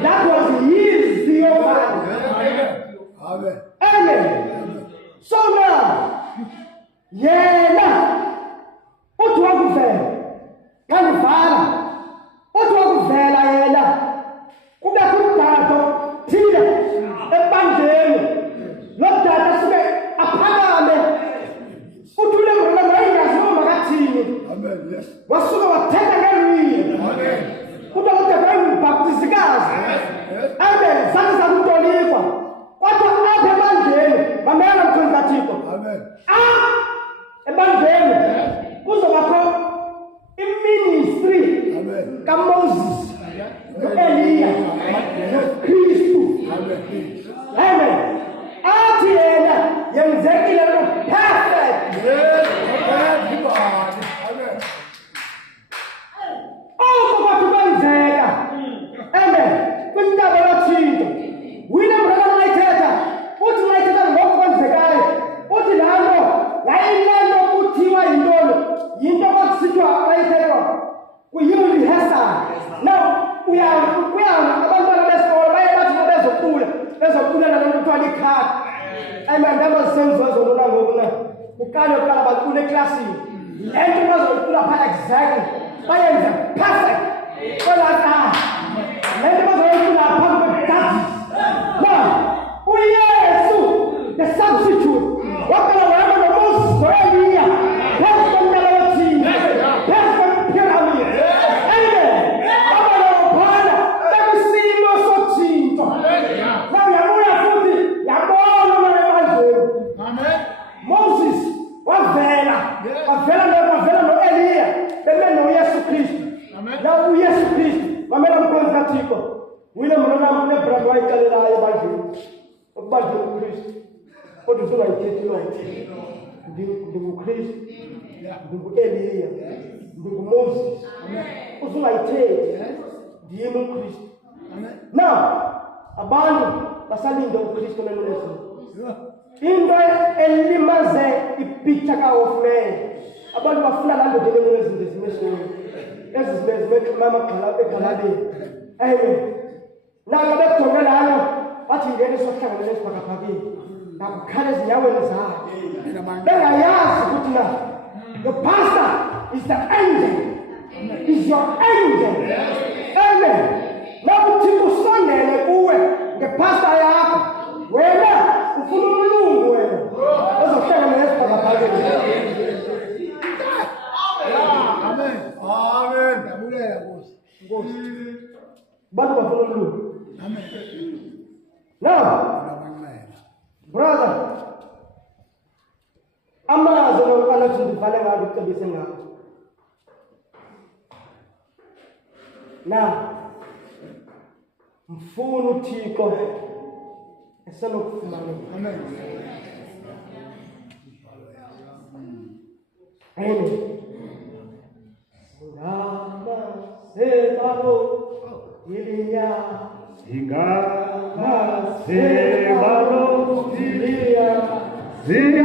That was his theophany. Amen. Amen. So now, yena uthi wakuvela kandivala uthi wakuvela yena kube kudado thile ebandleni lo dada suke aphakame uthule ngona mayingazi noma kathini. Amen. Yes. Wasuka wathetha ngelwimi. Amen. Kuba udaba embaptizikazi. Amen. Zathi zakutolikwa kodwa apha ebandleni bamela mkhonzi kaThixo. Amen. Ebandleni kuzobakho iministry Amen. kaMoses noEliya noKristu. Amen. Amen. Athi yena yenzekile lo perfect. Yes. Amen. Amen. Kwathi kwenzeka. Amen. Kwintaba kaThixo. William Branham ayithetha uthi ngayithetha ngokwenzekayo. Uthi lanto yayilento kuthiwa yintoni? Yinto kwakusithiwa ayithethwa kuyi-rehearsal. Now abantwana besikolo baye bathi bezoculela lento kuthiwa likhadi. Amen. Ndaba zisenziwa zona ngoku na. Uqala bacula eklasini. Lento bazoyicula phaa exactly. Bayenze perfect. Kolaka. Lento bazoyicula phambi kwejudges. Now, uYesu, the substitute, waqala wahamba noMoses noEliya phezu komntana weThixo, phezu kwephiramidi. Amen. Abalophana bekwisimo sothinto. Now yabuya futhi yabona ebandleni ukuba ndinguKristu. Kodwa usungayithethi loo nto. NdinguKristu. NdinguEliya. NdinguMoses. Usungayithethi. Ndim uKristu. Now, abantu basalinde uKristu nenolozini. Into elimaze ipicture ka-of man. Abantu bafuna laa ndoda enezinto ezimeshweni. Ezi egalabeni. Amen. Nanga bekujonge layo, bathi ngeke sohlangana nesibhakabhakeni. Nakukhala ezinyaweni zakhe. Bengayazi ukuthi na, the pastor is the angel. Is your angel. Amen. Nakuthi usondele kuwe ngepastor yakho. Wena ufuna umlungu wena. Ozohlangana nesibhakabhakeni. Amen. Amen. Dabulela Nkosi. Nkosi. Bantu bafuna umlungu. Amen. Now, brother, amazwi lokuqala sindivale ngayo ucebise ngakho. Now, mfuna uThixo esenokufumana. Amen. Amen. Sebalo Ilia Ingama sebalo Ilia Zili